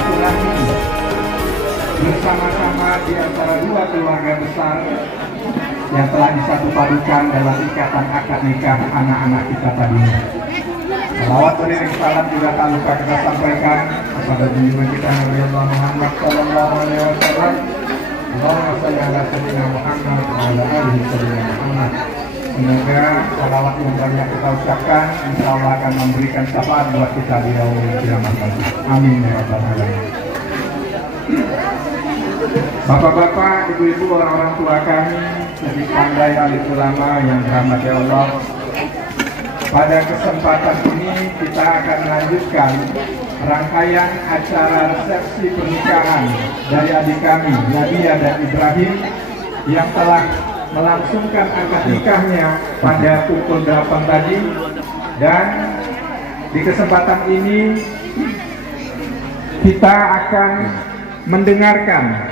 silaturahmi bersama-sama di antara dua keluarga besar yang telah disatu padukan dalam ikatan akad nikah anak-anak kita tadi. Salawat beriring salam juga tak lupa kita sampaikan kepada junjungan kita Nabi Allah Muhammad Sallallahu Alaihi Wasallam. Allahumma shalli ala sayyidina Muhammad wa ala alihi sayyidina Muhammad. Semoga salawat yang banyak kita ucapkan insya Allah akan memberikan syafaat buat kita di yaumul kiamat nanti. Amin ya rabbal alamin. Bapak-bapak, ibu-ibu, orang-orang tua kami, jadi pandai alim ulama yang dirahmati Allah. Pada kesempatan ini kita akan melanjutkan rangkaian acara resepsi pernikahan dari adik kami Nadia dan Ibrahim yang telah melangsungkan akad nikahnya pada pukul 8 tadi. Dan di kesempatan ini kita akan mendengarkan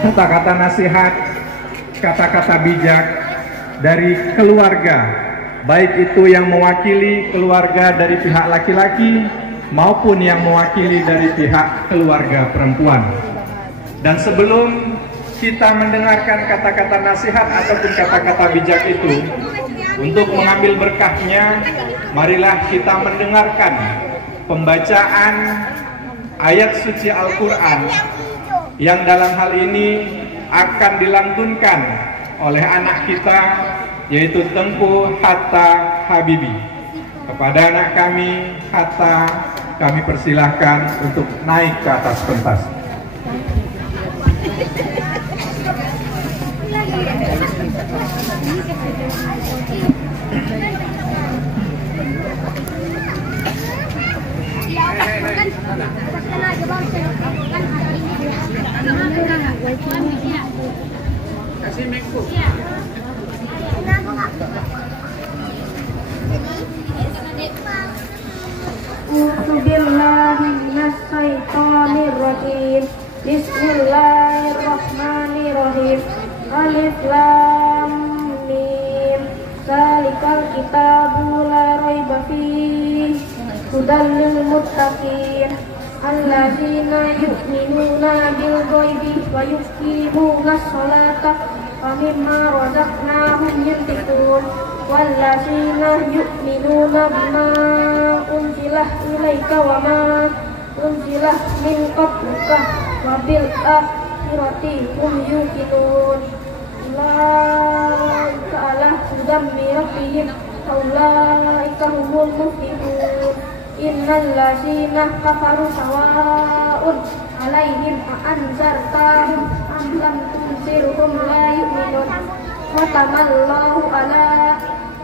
kata-kata nasihat, kata-kata bijak dari keluarga, baik itu yang mewakili keluarga dari pihak laki-laki maupun yang mewakili dari pihak keluarga perempuan. Dan sebelum kita mendengarkan kata-kata nasihat ataupun kata-kata bijak itu, untuk mengambil berkahnya, marilah kita mendengarkan pembacaan ayat suci Al-Quran yang dalam hal ini akan dilantunkan oleh anak kita, yaitu Tengku Hatta Habibi. Kepada anak kami Hatta, kami persilahkan untuk naik ke atas pentas. Bismillahirrahmanirrahim. Alif lam mim. Zalikal kitabu la raiba fihi hudan lil muttaqin alladzina yu'minuna bil ghaibi wa yuqimuna sholata wa mimma razaqnahum yunfiqun walladzina yu'minuna bima unzila ilaika wa ma unzila min qablika wa bil akhirati hum yuqinun. Ulaika ala hudan min rabbihim wa ulaika humul muflihun. Innal ladzina kafaru sawa'un 'alaihim a'anzartahum am lam tunzirhum la yu'minun. Wa tamallahu ala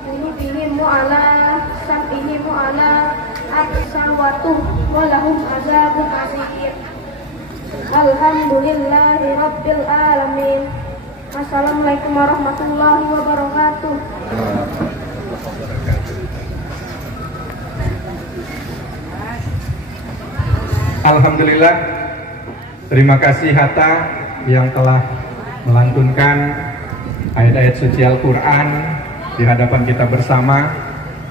qulubihim wa ala sam'ihim wa ala absarihim wa lahum azabun 'adzim. Alhamdulillahi rabbil alamin. Assalamualaikum warahmatullahi wabarakatuh. Alhamdulillah, terima kasih Hatta yang telah melantunkan ayat-ayat suci Al-Quran di hadapan kita bersama.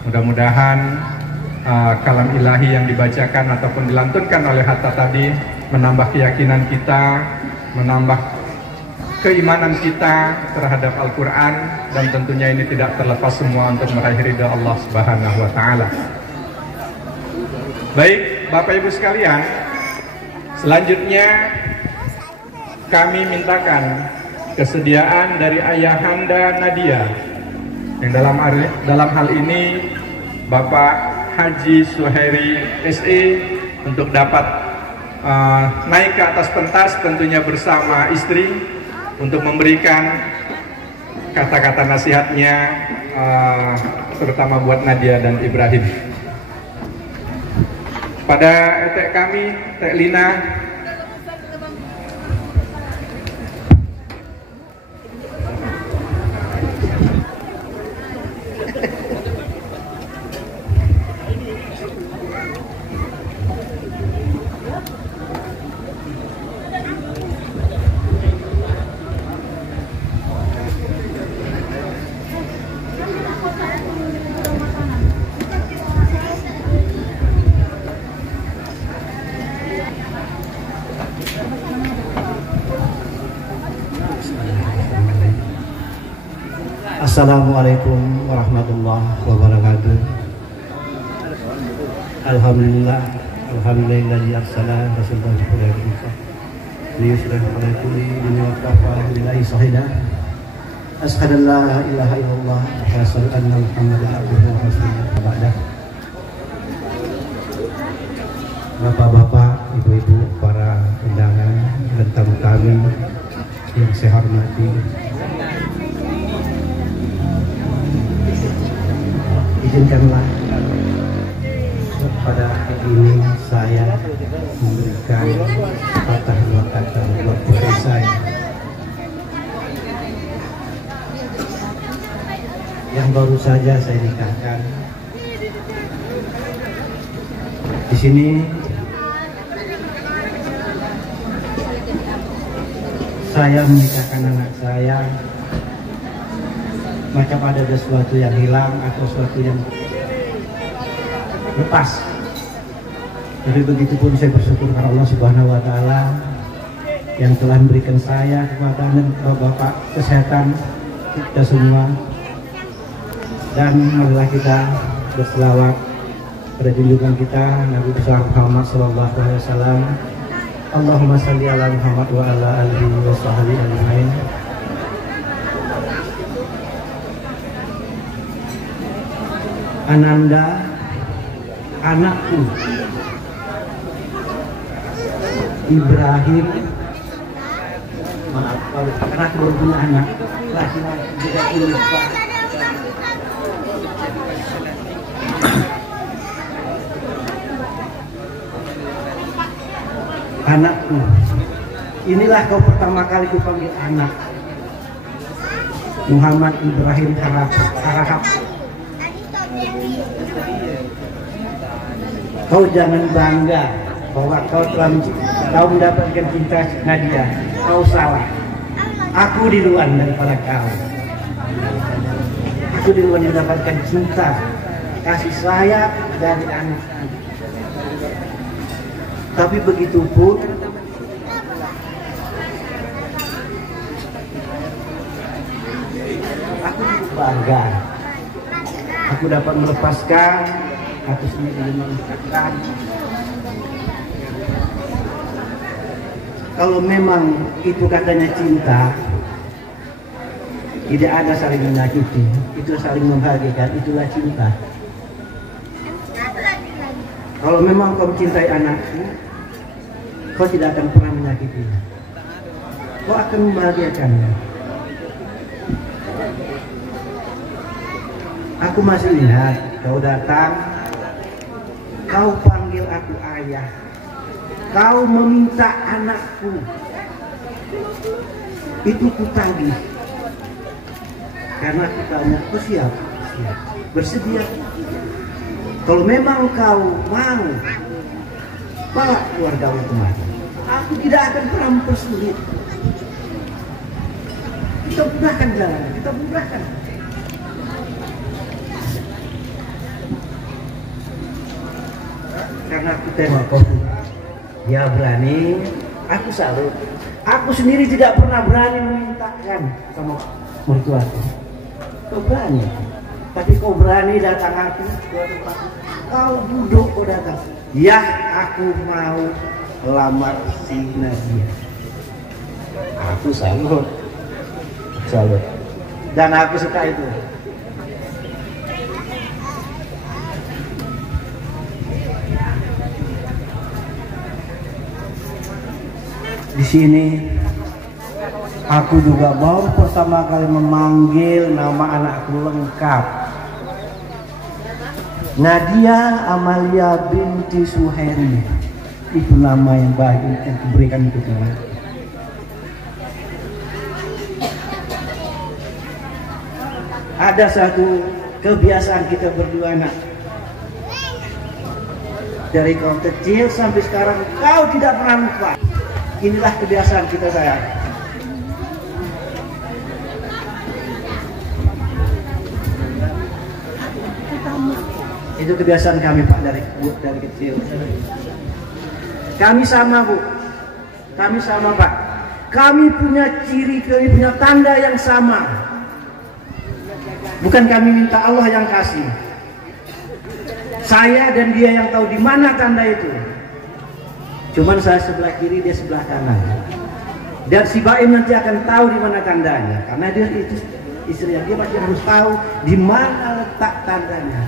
Mudah-mudahan kalam ilahi yang dibacakan ataupun dilantunkan oleh Hatta tadi menambah keyakinan kita, menambah keimanan kita terhadap Al-Quran, dan tentunya ini tidak terlepas semua untuk meraih ridha Allah Subhanahu wa Ta'ala. Baik, Bapak Ibu sekalian, selanjutnya kami mintakan kesediaan dari Ayahanda Nadia yang dalam hal ini Bapak Haji Suhairi SE untuk dapat naik ke atas pentas, tentunya bersama istri, untuk memberikan kata-kata nasihatnya, terutama buat Nadia dan Ibrahim. Pada etek kami, Tek Lina, Assalamualaikum warahmatullahi wabarakatuh. Alhamdulillah, alhamdulillah arsala rasulullah liyusrah alaikum min waqafa billahi sahida. Asyhadu an la ilaha illallah wa asyhadu anna muhammadan abduhu wa rasuluhu. Ba'da. Bapak-bapak, ibu-ibu, para undangan dan tamu kami yang saya hormati, izinkanlah pada hari ini saya memberikan patah dua kata buat putri saya yang baru saja saya nikahkan. Di sini saya menikahkan anak saya macam ada sesuatu yang hilang atau sesuatu yang lepas. Tapi begitu pun saya bersyukur kepada Allah Subhanahu wa Ta'ala yang telah memberikan saya kekuatan dan Bapak kesehatan kita semua. Dan marilah kita berselawat pada junjungan kita Nabi besar Muhammad sallallahu alaihi wasallam. Allahumma shalli ala Muhammad wa ala alihi wa sahbihi ajmain. Ananda, anakku Ibrahim, maaf kalau karena aku baru punya anak laki-laki tidak lupa. Anakku, inilah kau pertama kali kupanggil anak. Muhammad Ibrahim Harahap. Kau jangan bangga bahwa kau mendapatkan cinta Nadia. Kau salah. Aku duluan daripada kau. Aku duluan mendapatkan cinta, kasih sayang dari anak. Tapi begitu pun aku cukup bangga. Aku dapat melepaskan, aku sendiri melepaskan. Kalau memang itu katanya cinta, tidak ada saling menyakiti, itu saling membahagiakan, itulah cinta. Kalau memang kau mencintai anakku, kau tidak akan pernah menyakitinya. Kau akan membahagiakannya. Aku masih ingat kau datang, kau panggil aku ayah, kau meminta anakku. Itu ku tagih. Karena aku tanya, kau siap? Siap. Bersedia? Kalau memang kau mau, bawa keluargamu kemari. Aku tidak akan pernah mempersulit. Kita mudahkan jalan, kita mudahkan. Karena aku tengok kau, dia berani, aku salut. Aku sendiri tidak pernah berani memintakan sama mertuaku. Kau berani. Tapi kau berani datang aku ke tempat. Kau duduk, kau datang. Ya, aku mau lamar si Nadia. Aku salut. Salut. Dan aku suka itu. Di sini aku juga baru pertama kali memanggil nama anakku lengkap. Nadia Amalia binti Suheri. Itu nama yang baik yang diberikan untuk kita. Ada satu kebiasaan kita berdua anak. Dari kau kecil sampai sekarang kau tidak pernah lupa. Inilah kebiasaan kita sayang. Itu kebiasaan kami Pak dari kecil. Kami sama Bu, kami sama Pak. Kami punya ciri, kami punya tanda yang sama. Bukan kami minta, Allah yang kasih. Saya dan dia yang tahu di mana tanda itu. Cuman saya sebelah kiri, dia sebelah kanan. Dan si Baim nanti akan tahu di mana tandanya, karena dia itu istri yang dia pasti harus tahu di mana letak tandanya.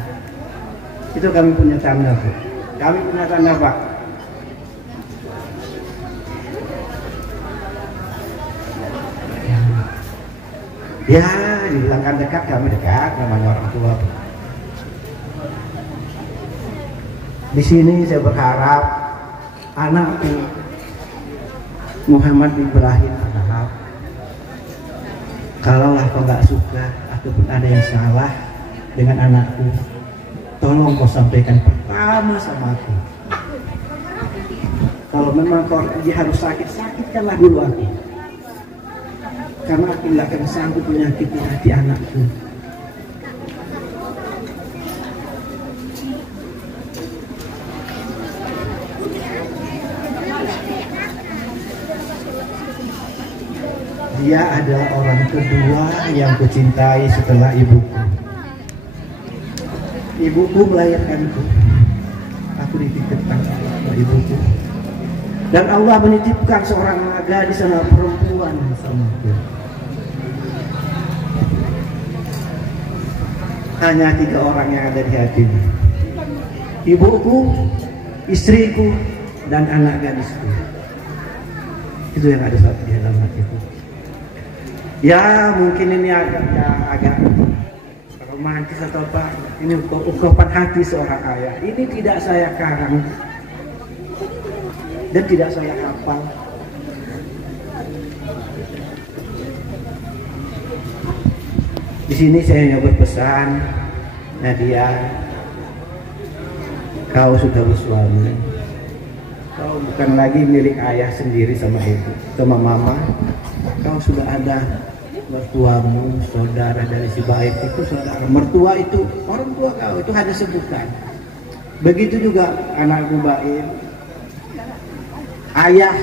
Itu kami punya tanda, Pak. Kami punya tanda, Pak. Ya, dibilangkan dekat, kami dekat, namanya orang tua. Di sini saya berharap anakku Muhammad Ibrahim Al-Hab, kalaulah kau nggak suka ataupun ada yang salah dengan anakku, tolong kau sampaikan pertama sama aku. Kalau memang kau dia harus sakit, sakitkanlah dulu aku, karena aku nggak akan sanggup menyakiti hati anakku. Dia adalah orang kedua yang kucintai setelah ibuku. Ibuku melahirkanku, aku dititipkan oleh ibuku. Dan Allah menitipkan seorang gadis anak perempuan sama aku. Hanya 3 orang yang ada di hatimu: ibuku, istriku, dan anak gadisku. Itu yang ada di dalam hatiku. Ya mungkin ini agak romantis atau apa. Ini ungkapan hati seorang ayah. Ini tidak saya karang dan tidak saya hafal. Di sini saya hanya berpesan, Nadia, kau sudah bersuami. Kau bukan lagi milik ayah sendiri sama ibu, sama mama. Kau sudah ada mertuamu, saudara dari si Baim itu saudara. Mertua itu orang tua kau, itu hanya sebutan. Begitu juga anakku Baim, ayah,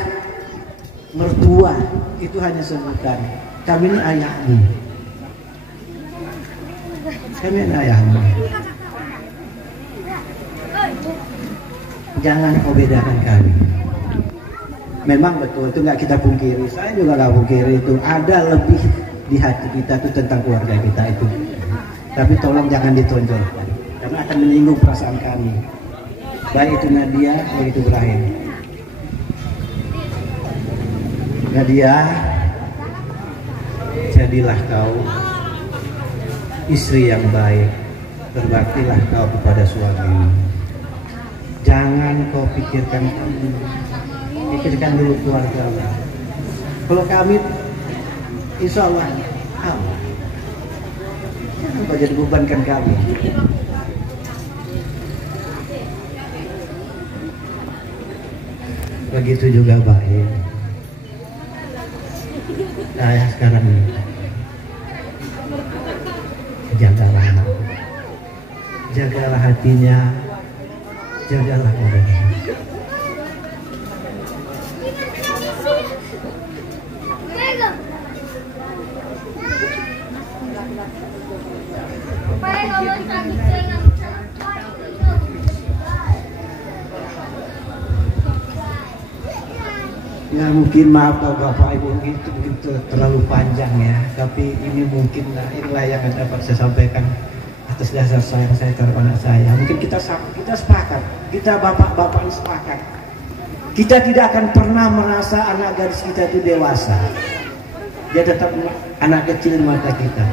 mertua itu hanya sebutan. Kami ini ayahmu, kami ini ayahmu. Jangan kau bedakan kami. Memang betul, itu nggak kita pungkiri. Saya juga nggak pungkiri itu ada lebih di hati kita itu tentang keluarga kita itu. Tapi tolong jangan ditonjolkan, karena akan menyinggung perasaan kami. Baik itu Nadia, baik itu Ibrahim. Nadia, jadilah kau istri yang baik, berbaktilah kau kepada suamimu. Jangan kau pikirkan dulu keluarga. Kalau kami, insya Allah, jangan jadi bebankan kami. Begitu juga baik. Saya sekarang ini jagalah anakku, jagalah hatinya, jagalah orangnya. Ya mungkin maaf kalau Bapak Ibu itu terlalu panjang ya, tapi ini mungkin inilah yang dapat saya sampaikan atas dasar sayang saya terhadap anak saya. Mungkin kita sepakat, kita bapak-bapak ini sepakat, kita tidak akan pernah merasa anak gadis kita itu dewasa. Dia tetap anak kecil di mata kita.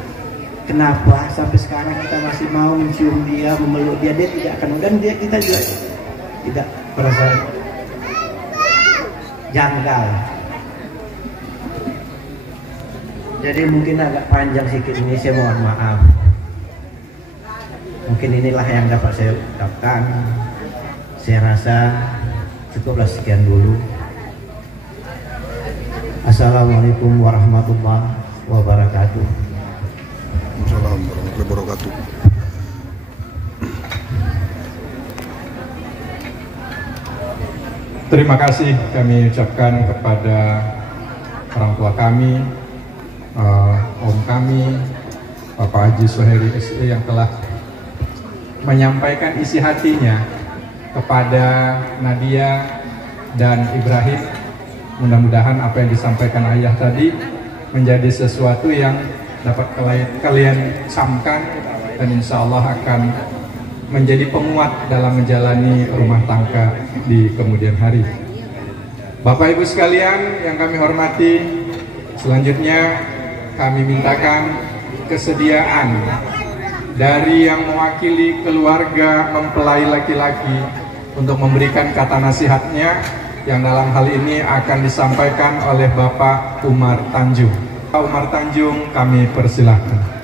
Kenapa sampai sekarang kita masih mau mencium dia, memeluk dia? Dia tidak akan, dan kita juga tidak merasa janggal. Jadi mungkin agak panjang sedikit ini, saya mohon maaf. Mungkin inilah yang dapat saya ucapkan. Saya rasa cukuplah sekian dulu. Assalamualaikum warahmatullahi wabarakatuh. Assalamualaikum warahmatullahi wabarakatuh. Terima kasih kami ucapkan kepada orang tua kami, om kami, Bapak Haji Suhairi SE yang telah menyampaikan isi hatinya kepada Nadia dan Ibrahim. Mudah-mudahan apa yang disampaikan ayah tadi menjadi sesuatu yang dapat kalian camkan dan insya Allah akan menjadi penguat dalam menjalani rumah tangga di kemudian hari. Bapak Ibu sekalian yang kami hormati, selanjutnya kami mintakan kesediaan dari yang mewakili keluarga mempelai laki-laki untuk memberikan kata nasihatnya yang dalam hal ini akan disampaikan oleh Bapak Umar Tanjung. Pak Umar Tanjung, kami persilahkan.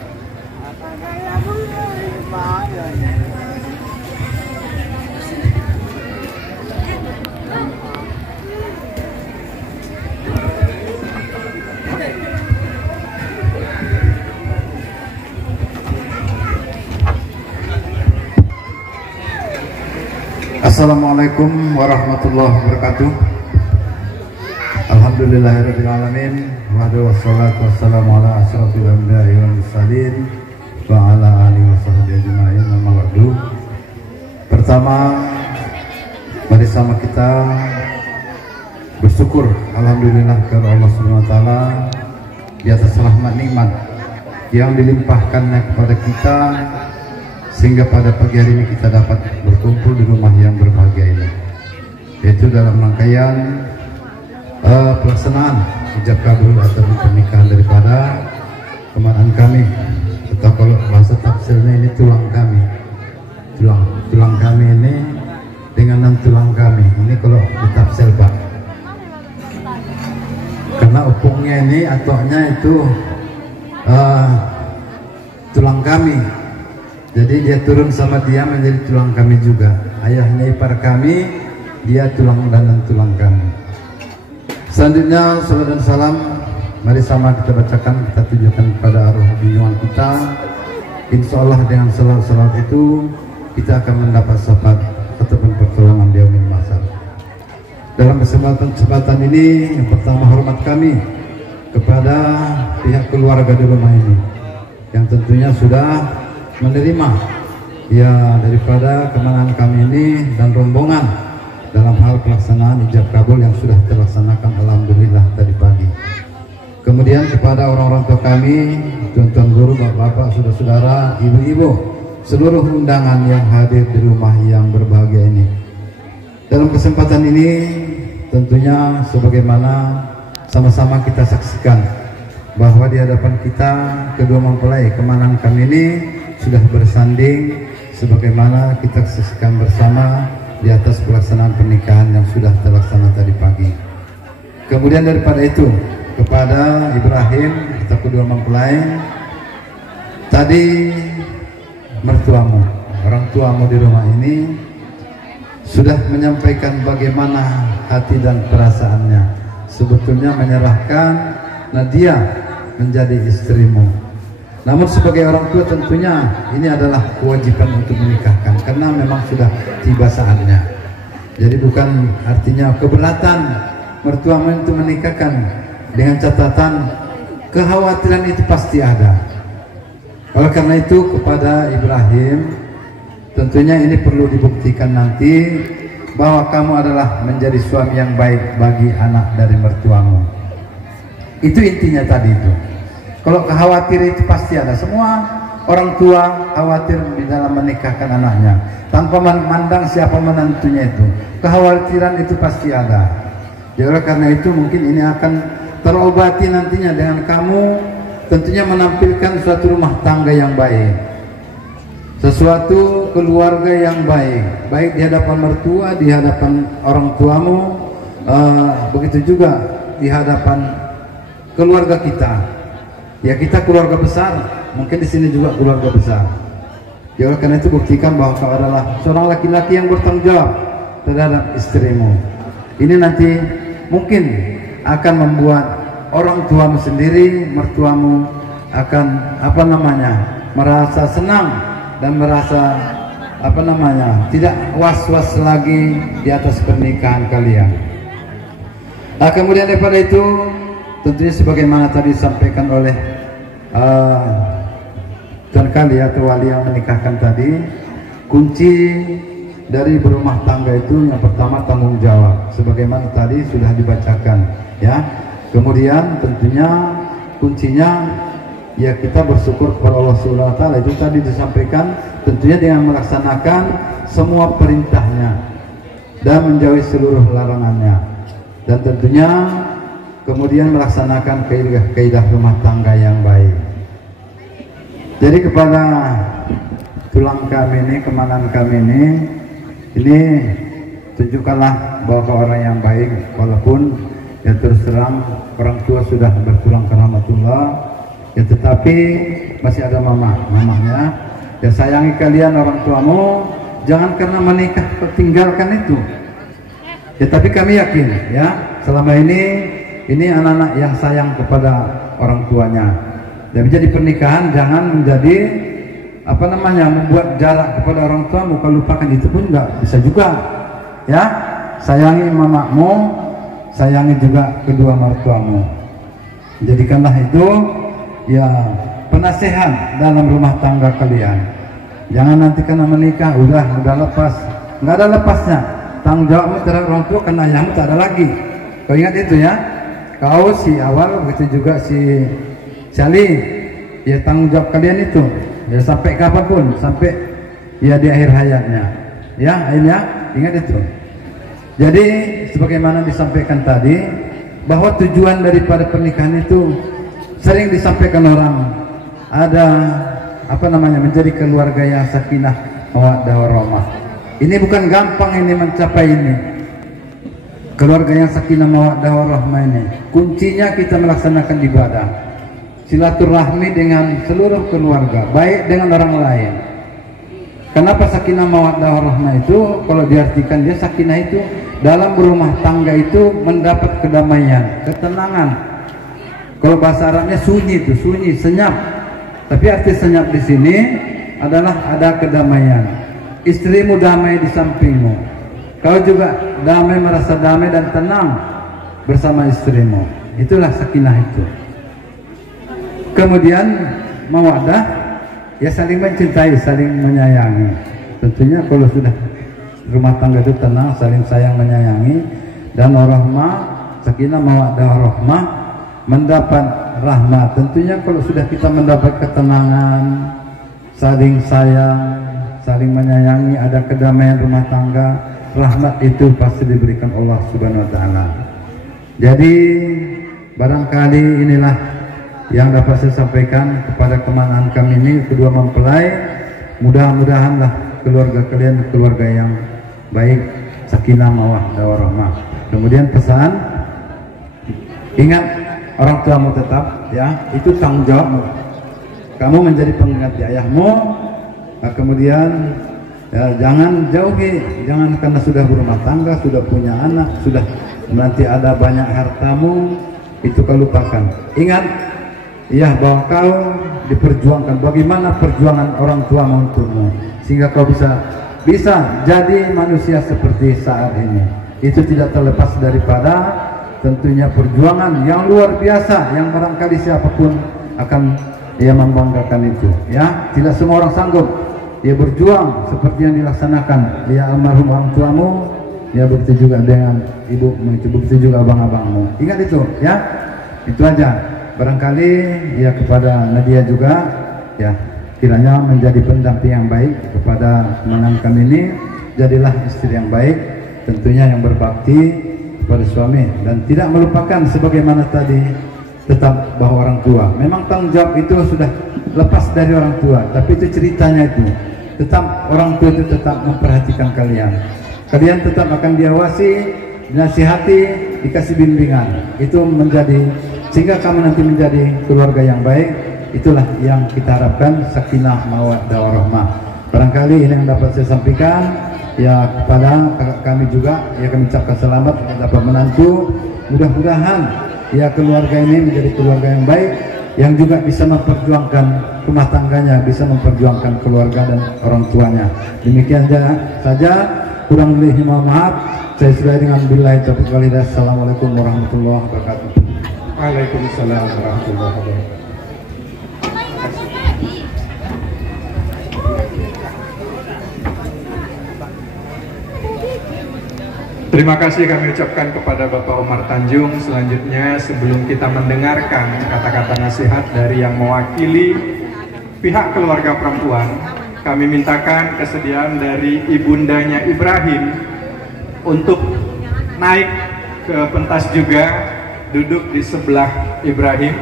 Assalamualaikum warahmatullahi wabarakatuh. Alhamdulillahirabbil alamin wassalatu wassalamu ala asyrofil anbiya'i wal mursalin wa ala alihi washabbihi ajma'in. Amma ba'du. Pertama, mari sama kita bersyukur alhamdulillah kepada Allah Subhanahu wa taala di atas rahmat nikmat yang dilimpahkannya kepada kita sehingga pada pagi hari ini kita dapat berkumpul di rumah yang berbahagia ini, yaitu dalam rangkaian pelaksanaan ijab kabul atau pernikahan daripada kemarahan kami, atau kalau bahasa tafsirnya ini tulang kami, tulang kami ini dengan 6 tulang kami ini kalau ditafsir Pak, karena opungnya ini ataunya itu tulang kami. Jadi dia turun sama dia menjadi tulang kami juga. Ayahnya ipar kami, dia tulang dan tulang kami. Selanjutnya salam dan salam, mari sama kita bacakan, kita tujukan kepada arwah junjungan kita. Insya Allah dengan salat itu kita akan mendapat syafaat ataupun pertolongan di yaumil mahsyar. Dalam kesempatan ini, yang pertama hormat kami kepada pihak keluarga di rumah ini, yang tentunya sudah menerima ya daripada kemarahan kami ini dan rombongan dalam hal pelaksanaan ijab kabul yang sudah terlaksanakan alhamdulillah tadi pagi. Kemudian kepada orang-orang tua kami, tuan-tuan guru, bapak-bapak, saudara-saudara, ibu-ibu, seluruh undangan yang hadir di rumah yang berbahagia ini. Dalam kesempatan ini tentunya sebagaimana sama-sama kita saksikan bahwa di hadapan kita kedua mempelai kemarahan kami ini sudah bersanding sebagaimana kita saksikan bersama di atas pelaksanaan pernikahan yang sudah terlaksana tadi pagi. Kemudian daripada itu kepada Ibrahim atau kedua mempelai, tadi mertuamu, orang tuamu di rumah ini sudah menyampaikan bagaimana hati dan perasaannya, sebetulnya menyerahkan Nadia menjadi istrimu. Namun sebagai orang tua tentunya ini adalah kewajiban untuk menikahkan karena memang sudah tiba saatnya. Jadi bukan artinya keberatan mertuamu itu menikahkan, dengan catatan kekhawatiran itu pasti ada. Oleh karena itu kepada Ibrahim tentunya ini perlu dibuktikan nanti bahwa kamu adalah menjadi suami yang baik bagi anak dari mertuamu. Itu intinya tadi itu. Kalau khawatir itu pasti ada. Semua orang tua khawatir di dalam menikahkan anaknya tanpa memandang siapa menantunya itu. Kekhawatiran itu pasti ada. Jadi oleh karena itu mungkin ini akan terobati nantinya dengan kamu tentunya menampilkan suatu rumah tangga yang baik, sesuatu keluarga yang baik, baik di hadapan mertua, di hadapan orang tuamu, begitu juga di hadapan keluarga kita. Ya kita keluarga besar, mungkin di sini juga keluarga besar. Ya oleh karena itu buktikan bahwa kau adalah seorang laki-laki yang bertanggung jawab terhadap istrimu. Ini nanti mungkin akan membuat orang tuamu sendiri, mertuamu akan merasa senang dan merasa tidak was-was lagi di atas pernikahan kalian. Nah kemudian daripada itu tentunya sebagaimana tadi disampaikan oleh tuan kali atau wali yang menikahkan tadi, kunci dari berumah tangga itu yang pertama tanggung jawab, sebagaimana tadi sudah dibacakan, ya. Kemudian tentunya kuncinya ya kita bersyukur kepada Allah Subhanahu wa taala, itu tadi disampaikan, tentunya dengan melaksanakan semua perintahnya dan menjauhi seluruh larangannya, dan tentunya kemudian melaksanakan kaidah rumah tangga yang baik. Jadi kepada tulang kami ini, kemanan kami ini tunjukkanlah bahwa kau orang yang baik, walaupun ya terus terang orang tua sudah berpulang ke rahmatullah, ya tetapi masih ada mamahnya. Ya sayangi kalian orang tuamu, jangan karena menikah tinggalkan itu. Ya tapi kami yakin ya selama ini anak-anak yang sayang kepada orang tuanya. Dan menjadi pernikahan jangan menjadi membuat jarak kepada orang tuamu. Kalau lupakan itu pun nggak bisa juga. Ya, sayangi mamamu, sayangi juga kedua mertuamu. Jadikanlah itu ya penasehat dalam rumah tangga kalian. Jangan nanti karena menikah udah lepas, nggak ada lepasnya. Tanggung jawabmu terhadap orang tua karena ayahmu tak ada lagi. Kau ingat itu ya. Kau si awal begitu juga si Sali, ya tanggung jawab kalian itu ya sampai kapanpun, sampai ya di akhir hayatnya. Ya, akhirnya ingat itu. Jadi sebagaimana disampaikan tadi bahwa tujuan daripada pernikahan itu sering disampaikan orang ada menjadi keluarga yang sakinah mawaddah warahmah. Ini bukan gampang ini mencapai ini. Keluarga yang sakinah mawaddah warahmah ini kuncinya kita melaksanakan ibadah, silaturahmi dengan seluruh keluarga, baik dengan orang lain. Kenapa sakinah mawaddah warahmah itu? Kalau diartikan dia sakinah itu dalam berumah tangga itu mendapat kedamaian, ketenangan. Kalau bahasa Arabnya sunyi itu, sunyi, senyap. Tapi arti senyap di sini adalah ada kedamaian. Istrimu damai di sampingmu, kau juga damai, merasa damai dan tenang bersama istrimu. Itulah sakinah itu. Kemudian mawaddah ya saling mencintai, saling menyayangi. Tentunya kalau sudah rumah tangga itu tenang, saling sayang menyayangi, dan warahmah, sakinah mawaddah warahmah, mendapat rahmat. Tentunya kalau sudah kita mendapat ketenangan, saling sayang, saling menyayangi, ada kedamaian rumah tangga, rahmat itu pasti diberikan Allah Subhanahu wa taala. Jadi barangkali inilah yang dapat saya sampaikan kepada kemanan kami ini, kedua mempelai. Mudah-mudahanlah keluarga kalian keluarga yang baik, sakinah mawaddah warahmah. Kemudian pesan, ingat orang tuamu tetap ya, itu tanggung jawabmu. Kamu menjadi pengganti ayahmu. Kemudian ya, jangan jauhi, jangan karena sudah berumah tangga, sudah punya anak, sudah nanti ada banyak hartamu, itu kau lupakan. Ingat ya bahwa kau diperjuangkan, bagaimana perjuangan orang tua untukmu, sehingga kau bisa jadi manusia seperti saat ini. Itu tidak terlepas daripada tentunya perjuangan yang luar biasa, yang barangkali siapapun akan membanggakan itu ya. Tidak semua orang sanggup dia berjuang seperti yang dilaksanakan ya almarhum orang tuamu, ya begitu juga dengan ibu, begitu juga abang-abangmu. Ingat itu ya. Itu aja. Barangkali ya kepada Nadia juga ya, kiranya menjadi pendamping yang baik kepada kemanan kami ini. Jadilah istri yang baik, tentunya yang berbakti kepada suami, dan tidak melupakan sebagaimana tadi tetap bahwa orang tua memang tanggung jawab itu sudah lepas dari orang tua, tapi itu ceritanya itu tetap orang tua itu tetap memperhatikan kalian. Kalian tetap akan diawasi, dinasihati, dikasih bimbingan. Itu menjadi sehingga kamu nanti menjadi keluarga yang baik. Itulah yang kita harapkan, sakinah mawaddah warahmah. Barangkali ini yang dapat saya sampaikan ya kepada kakak kami juga, ya kami ucapkan selamat dapat menantu. Mudah-mudahan ya keluarga ini menjadi keluarga yang baik, yang juga bisa memperjuangkan rumah tangganya, bisa memperjuangkan keluarga dan orang tuanya. Demikian saja, kurang lebih mohon maaf. Saya sudah dengan billahi taufiq wal hidayah. Assalamualaikum warahmatullahi wabarakatuh. Waalaikumsalam warahmatullahi wabarakatuh. Terima kasih kami ucapkan kepada Bapak Omar Tanjung. Selanjutnya, sebelum kita mendengarkan kata-kata nasihat dari yang mewakili pihak keluarga perempuan, kami mintakan kesediaan dari ibundanya Ibrahim untuk naik ke pentas juga, duduk di sebelah Ibrahim,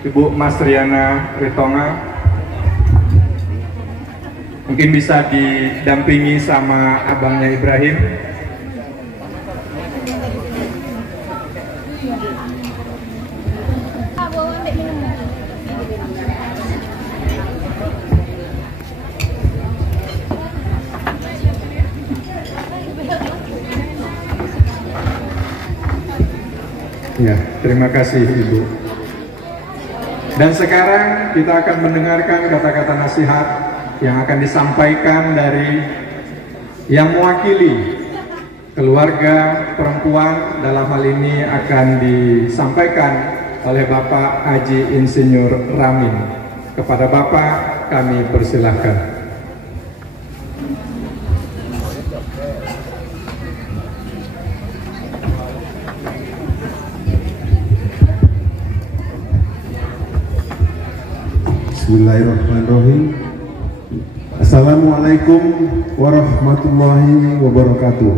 Ibu Mas Riana Ritonga. Mungkin bisa didampingi sama abangnya Ibrahim. Ya, terima kasih Ibu. Dan sekarang kita akan mendengarkan kata-kata nasihat yang akan disampaikan dari yang mewakili keluarga perempuan. Dalam hal ini akan disampaikan oleh Bapak Haji Insinyur Ramin. Kepada Bapak kami persilahkan. Bismillahirrahmanirrahim. Assalamualaikum warahmatullahi wabarakatuh.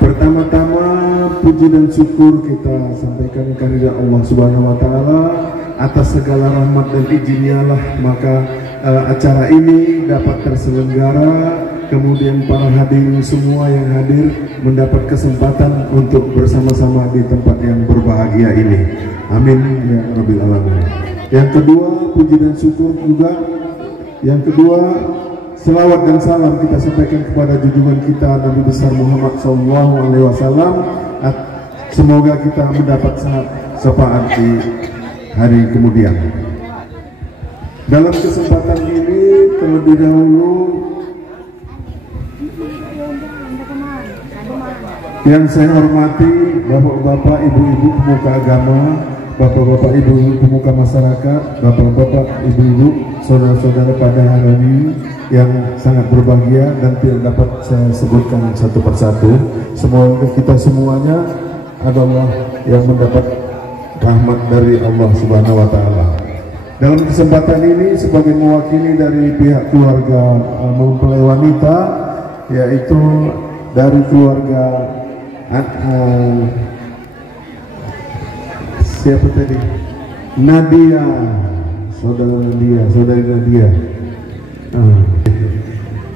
Pertama-tama puji dan syukur kita sampaikan kehadirat Allah Subhanahu wa taala atas segala rahmat dan izinnya lah maka acara ini dapat terselenggara, kemudian para hadirin semua yang hadir mendapat kesempatan untuk bersama-sama di tempat yang berbahagia ini. Amin ya rabbil alamin. Yang kedua, puji dan syukur juga. Yang kedua, selawat dan salam kita sampaikan kepada junjungan kita Nabi besar Muhammad SAW. Semoga kita mendapat syafaat di hari kemudian. Dalam kesempatan ini terlebih dahulu yang saya hormati bapak-bapak, ibu-ibu pemuka agama, bapak-bapak, ibu-ibu pemuka masyarakat, bapak-bapak, ibu-ibu, saudara-saudara pada hari ini yang sangat berbahagia dan tidak dapat saya sebutkan satu persatu. Semoga kita semuanya adalah yang mendapat rahmat dari Allah Subhanahu wa taala. Dalam kesempatan ini sebagai mewakili dari pihak keluarga mempelai wanita, yaitu dari keluarga siapa tadi? Nadia, saudari Nadia.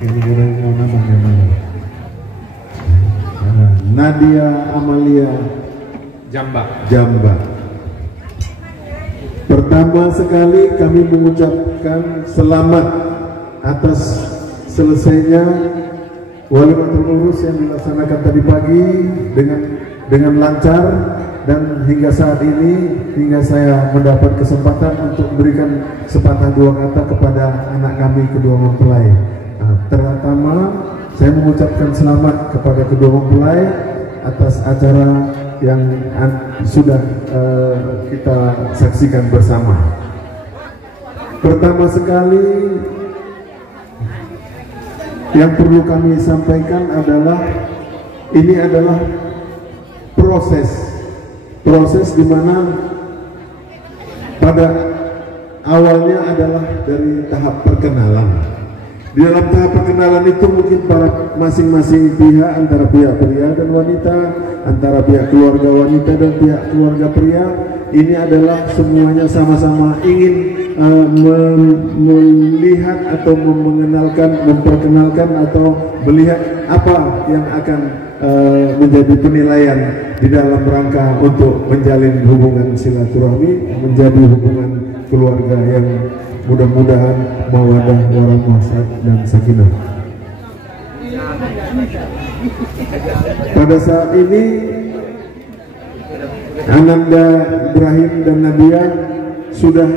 Ini namanya mana? Nadia Amalia Jamba. Pertama sekali kami mengucapkan selamat atas selesainya walimatul urus yang dilaksanakan tadi pagi dengan lancar. Dan hingga saat ini, hingga saya mendapat kesempatan untuk memberikan sepatah dua kata kepada anak kami kedua mempelai. Terutama saya mengucapkan selamat kepada kedua mempelai atas acara yang sudah kita saksikan bersama. Pertama sekali yang perlu kami sampaikan adalah ini adalah proses di mana pada awalnya adalah dari tahap perkenalan. Di dalam tahap perkenalan itu mungkin para masing-masing pihak, antara pihak pria dan wanita, antara pihak keluarga wanita dan pihak keluarga pria, ini adalah semuanya sama-sama ingin melihat atau memperkenalkan atau melihat apa yang akan menjadi penilaian di dalam rangka untuk menjalin hubungan silaturahmi, menjadi hubungan keluarga yang mudah-mudahan mawaddah warahmah dan sakinah. Pada saat ini Ananda Ibrahim dan Nadia sudah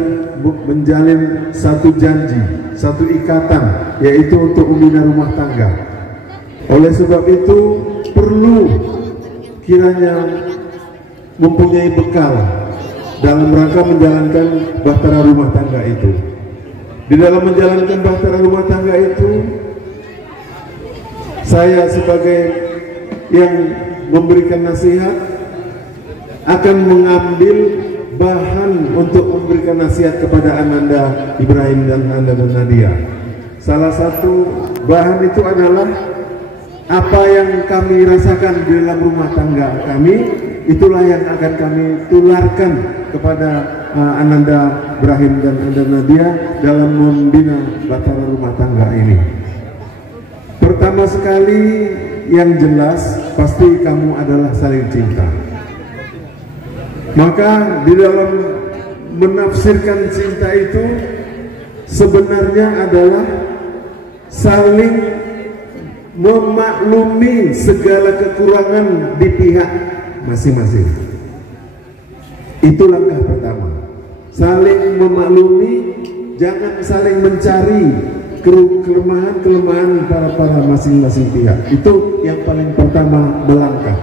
menjalin satu janji, satu ikatan, yaitu untuk membina rumah tangga. Oleh sebab itu perlu kiranya mempunyai bekal dalam rangka menjalankan bahtera rumah tangga itu. Di dalam menjalankan bahtera rumah tangga itu, saya sebagai yang memberikan nasihat akan mengambil bahan untuk memberikan nasihat kepada Ananda Ibrahim dan Ananda Nadia. Salah satu bahan itu adalah apa yang kami rasakan di dalam rumah tangga kami, itulah yang akan kami tularkan kepada Ananda Ibrahim dan Ananda Nadia dalam membina Batara rumah tangga ini. Pertama sekali yang jelas pasti kamu adalah saling cinta. Maka di dalam menafsirkan cinta itu sebenarnya adalah saling memaklumi segala kekurangan di pihak masing-masing. Itu langkah pertama. Saling memaklumi, jangan saling mencari kelemahan-kelemahan para masing-masing pihak. Itu yang paling pertama melangkah.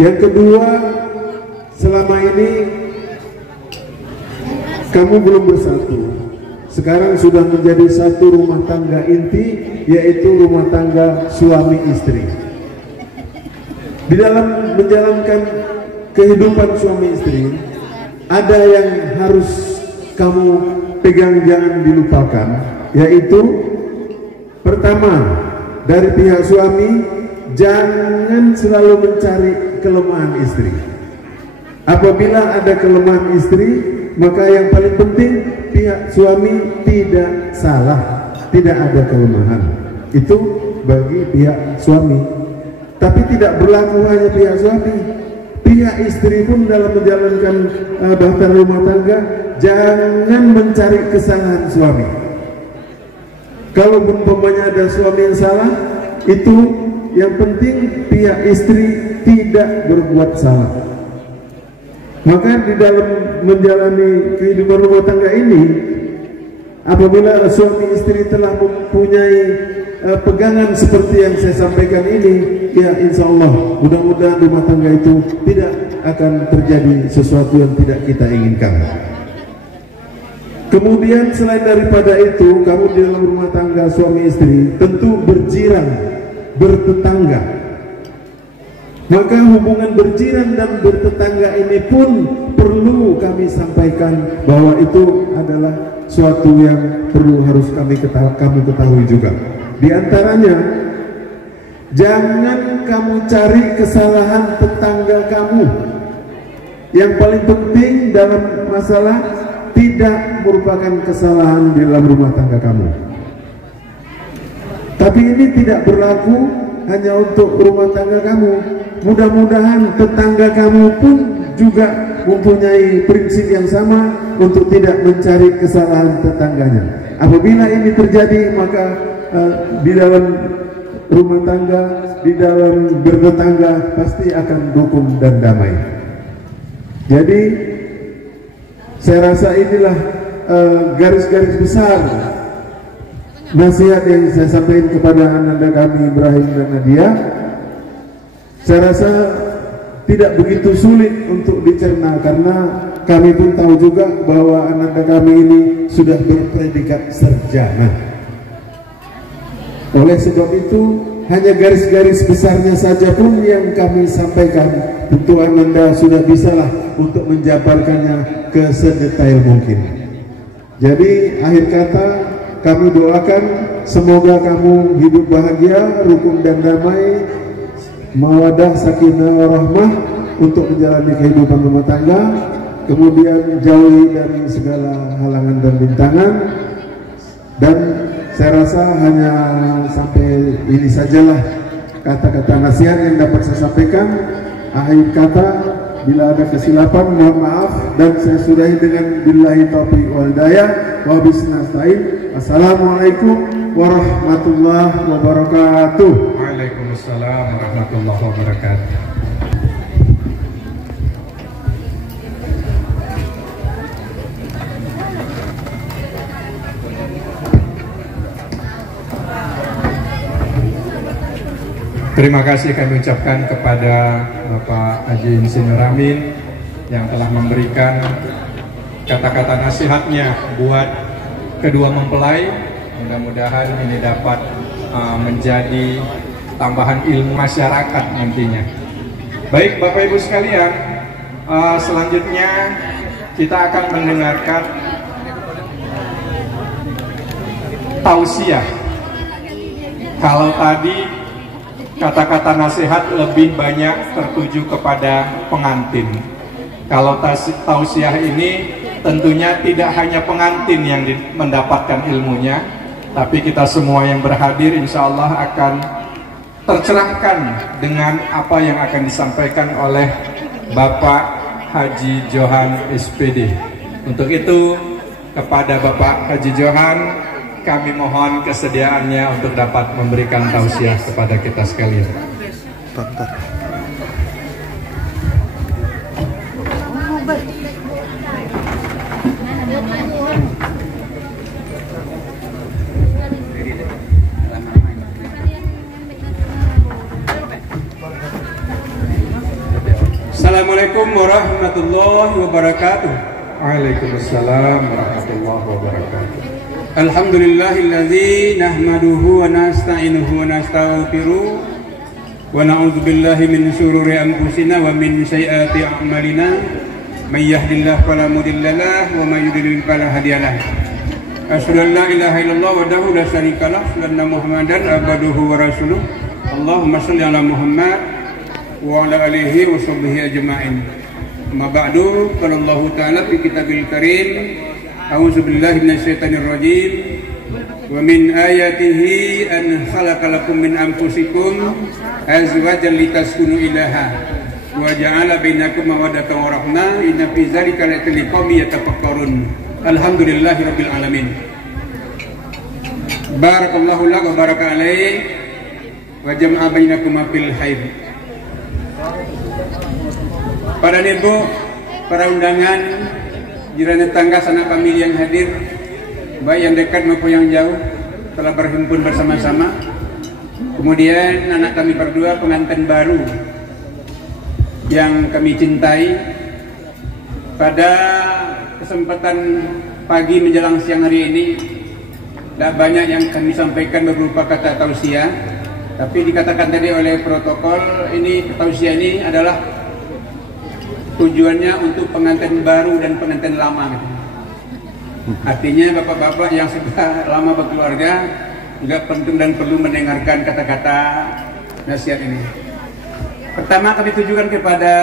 Yang kedua, selama ini kamu belum bersatu. Sekarang sudah menjadi satu rumah tangga inti, yaitu rumah tangga suami istri. Di dalam menjalankan kehidupan suami istri, ada yang harus kamu pegang, jangan dilupakan, yaitu pertama, dari pihak suami jangan selalu mencari kelemahan istri. Apabila ada kelemahan istri, maka yang paling penting pihak suami tidak salah, tidak ada kelemahan. Itu bagi pihak suami. Tapi tidak berlaku hanya pihak suami. Pihak istri pun dalam menjalankan bahtera rumah tangga jangan mencari kesalahan suami. Kalau umpamanya ada suami yang salah, itu yang penting pihak istri tidak berbuat salah. Maka di dalam menjalani kehidupan rumah tangga ini, apabila suami istri telah mempunyai pegangan seperti yang saya sampaikan ini, ya insya Allah mudah-mudahan rumah tangga itu tidak akan terjadi sesuatu yang tidak kita inginkan. Kemudian selain daripada itu, kamu di dalam rumah tangga suami istri tentu berjiran, bertetangga. Maka hubungan berjiran dan bertetangga ini pun perlu kami sampaikan bahwa itu adalah suatu yang perlu harus kami ketahui juga. Di antaranya, jangan kamu cari kesalahan tetangga kamu. Yang paling penting dalam masalah tidak merupakan kesalahan di dalam rumah tangga kamu. Tapi ini tidak berlaku hanya untuk rumah tangga kamu. Mudah-mudahan tetangga kamu pun juga mempunyai prinsip yang sama untuk tidak mencari kesalahan tetangganya. Apabila ini terjadi, maka di dalam rumah tangga, di dalam bertetangga pasti akan rukun dan damai. Jadi saya rasa inilah garis-garis besar nasihat yang saya sampaikan kepada Ananda kami Ibrahim dan Nadia. Saya rasa tidak begitu sulit untuk dicerna karena kami pun tahu juga bahwa Ananda kami ini sudah berpredikat sarjana. Oleh sebab itu hanya garis-garis besarnya saja pun yang kami sampaikan, tentu Ananda sudah bisalah untuk menjabarkannya ke sedetail mungkin. Jadi akhir kata kami doakan semoga kamu hidup bahagia, rukun dan damai, mawadah, sakinah, warahmah untuk menjalani kehidupan rumah tangga, kemudian jauhi dari segala halangan dan rintangan. Dan saya rasa hanya sampai ini sajalah kata-kata nasihat yang dapat saya sampaikan. Akhir kata, bila ada kesilapan mohon maaf, dan saya sudahi dengan billahi taufiq wal hidayah wa bisnasta'in. Assalamualaikum warahmatullahi wabarakatuh. Waalaikumsalam warahmatullahi wabarakatuh. Terima kasih kami ucapkan kepada Bapak Haji Insinyur Amin yang telah memberikan kata-kata nasihatnya buat kedua mempelai. Mudah-mudahan ini dapat menjadi tambahan ilmu masyarakat nantinya. Baik Bapak Ibu sekalian, selanjutnya kita akan mendengarkan tausiah. Kalau tadi kata-kata nasihat lebih banyak tertuju kepada pengantin, kalau tausiah ini tentunya tidak hanya pengantin yang mendapatkan ilmunya, tapi kita semua yang berhadir insya Allah akan tercerahkan dengan apa yang akan disampaikan oleh Bapak Haji Johan SPD. Untuk itu kepada Bapak Haji Johan kami mohon kesediaannya untuk dapat memberikan tausiah kepada kita sekalian. Assalamualaikum warahmatullahi wabarakatuh. Waalaikumsalam warahmatullahi wabarakatuh. Alhamdulillahilladzi nahmaduhu wa nasta'inuhu wa nastaghfiruh wa na'udzu billahi min shururi anfusina wa min sayyiati a'malina may yahdihillahu fala mudilla lahu wa may yudlil fala hadiya lahu. Asyhadu an la ilaha illallah wahdahu la syarika lahu wa anna Muhammadan abduhu wa rasuluh. Allahumma shalli ala Muhammad wa ala alihi wa sahbihi ajma'in. Amma ba'du, qala Allah ta'ala fi kitabil karim, a'udzu billahi minasyaitonir rajim. Wa min ayatihi an khalaqalakum min anfusikum azwajan litaskunu ilaiha wa ja'ala bainakum mawaddatan wa rahmah inna fi dzalika laayatin liqaumin yatafakkarun. Alhamdulillahirabbil alamin. Barakallahu lak wa baraka alaik wa jama'a bainakum fil khair. Para ibu, para undangan, jiran tetangga, sanak famili yang hadir, baik yang dekat maupun yang jauh, telah berhimpun bersama-sama. Kemudian anak kami berdua, pengantin baru yang kami cintai, pada kesempatan pagi menjelang siang hari ini, tidak banyak yang kami sampaikan berupa kata tausiah, tapi dikatakan tadi oleh protokol, ini tausiah ini adalah tujuannya untuk pengantin baru dan pengantin lama. Artinya bapak-bapak yang sudah lama berkeluarga juga penting dan perlu mendengarkan kata-kata nasihat ini. Pertama kami tujukan kepada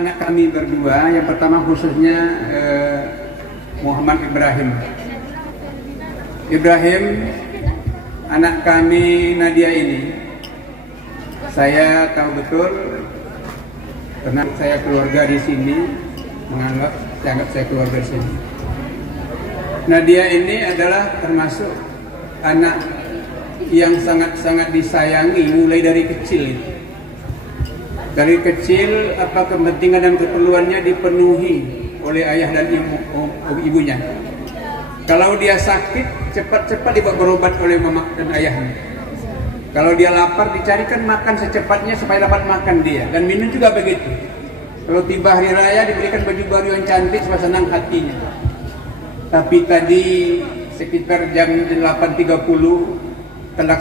anak kami berdua. Yang pertama khususnya Muhammad Ibrahim. Ibrahim, anak kami Nadia ini, saya tahu betul karena saya keluarga di sini, saya anggap saya keluarga di sini. Nadia ini adalah termasuk anak yang sangat-sangat disayangi mulai dari kecil. Dari kecil apa kepentingan dan keperluannya dipenuhi oleh ayah dan ibunya. Kalau dia sakit, cepat-cepat dibawa berobat oleh mama dan ayahnya. Kalau dia lapar, dicarikan makan secepatnya supaya dapat makan dia. Dan minum juga begitu. Kalau tiba hari raya, diberikan baju baru yang cantik supaya senang hatinya. Tapi tadi sekitar jam 8.30 telah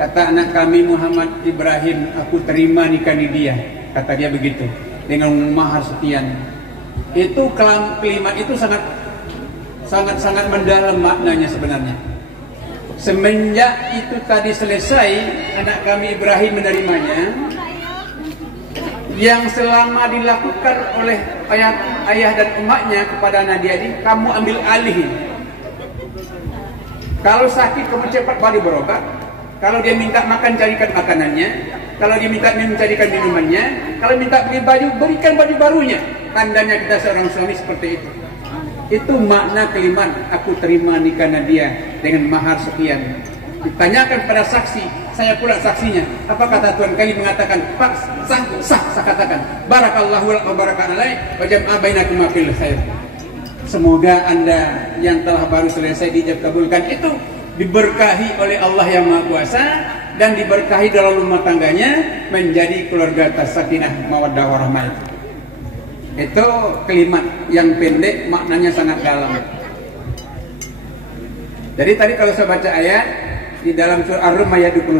kata anak kami Muhammad Ibrahim, aku terima nikah dia. Kata dia begitu, dengan mahar sekian. Itu kalimat itu sangat mendalam maknanya sebenarnya. Semenjak itu tadi selesai, anak kami Ibrahim menerimanya. Yang selama dilakukan oleh ayah dan emaknya kepada Nadia ini, kamu ambil alih. Kalau sakit, kamu cepat balik berobat. Kalau dia minta makan, carikan makanannya. Kalau dia minta minum, carikan minumannya. Kalau minta beli baju, berikan baju barunya. Tandanya kita seorang suami seperti itu. Itu makna kalimat aku terima nikah Nadia dengan mahar sekian. Ditanyakan pada saksi, saya pula saksinya. Apa kata Tuhan kali mengatakan, Pak, sah katakan. Barakallahu wa baraka alaih wa jam'a bainakum fil khair. Semoga Anda yang telah baru selesai dikabulkan itu diberkahi oleh Allah yang Maha Kuasa dan diberkahi dalam rumah tangganya menjadi keluarga sakinah mawaddah warahmah. Itu kalimat yang pendek, maknanya sangat dalam. Jadi tadi kalau saya baca ayat di dalam surah Ar-Rum ayat 21,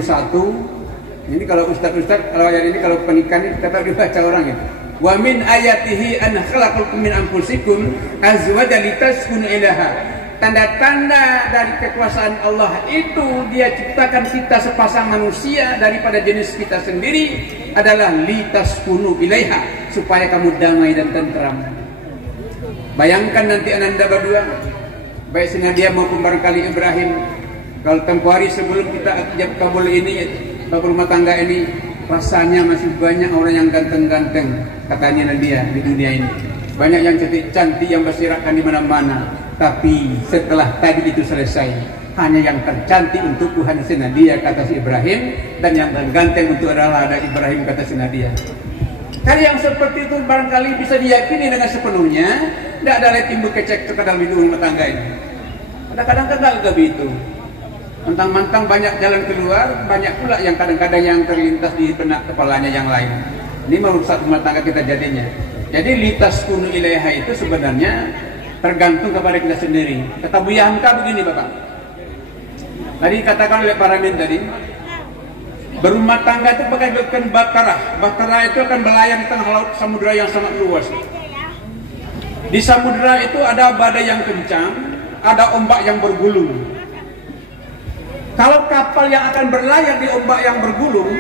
Ini kalau ustaz-ustaz, kalau ayat ini kalau pernikahan ini kata dibaca orang itu. Wa min ayatihi an khalaqakum min anfusikum azwajan litaskunu ilaiha. Tanda-tanda dari kekuasaan Allah itu Dia ciptakan kita sepasang manusia daripada jenis kita sendiri adalah litaskunu ilaiha, supaya kamu damai dan tentram. Bayangkan nanti ananda berdua, baik sengaja maupun barangkali Ibrahim, kalau tempoh hari sebelum kita ajab kabul ini, kabul rumah tangga ini, rasanya masih banyak orang yang ganteng-ganteng, katanya Nadia di dunia ini. Banyak yang cantik-cantik yang berserakan di mana-mana. Tapi setelah tadi itu selesai, hanya yang tercantik untukku hanya si Nadia, kata si Ibrahim, dan yang terganteng untuk adalah ada Ibrahim, kata si Nadia. Karena yang seperti itu barangkali bisa diyakini dengan sepenuhnya, tidak ada lagi timbul kecek-cek dalam hidup rumah tangga ini. Kadang-kadang gagal begitu. Mentang-mentang banyak jalan keluar, banyak pula yang kadang-kadang yang terlintas di benak kepalanya yang lain. Ini merusak rumah tangga kita jadinya. Jadi litaskunu ilaiha itu sebenarnya tergantung kepada kita sendiri. Kata Buya Hamka begini Bapak. Tadi katakan oleh para min tadi, berumah tangga itu bagaikan bahtera. Bahtera itu akan berlayar di tengah laut samudera yang sangat luas. Di samudera itu ada badai yang kencang, ada ombak yang bergulung. Kalau kapal yang akan berlayar di ombak yang bergulung,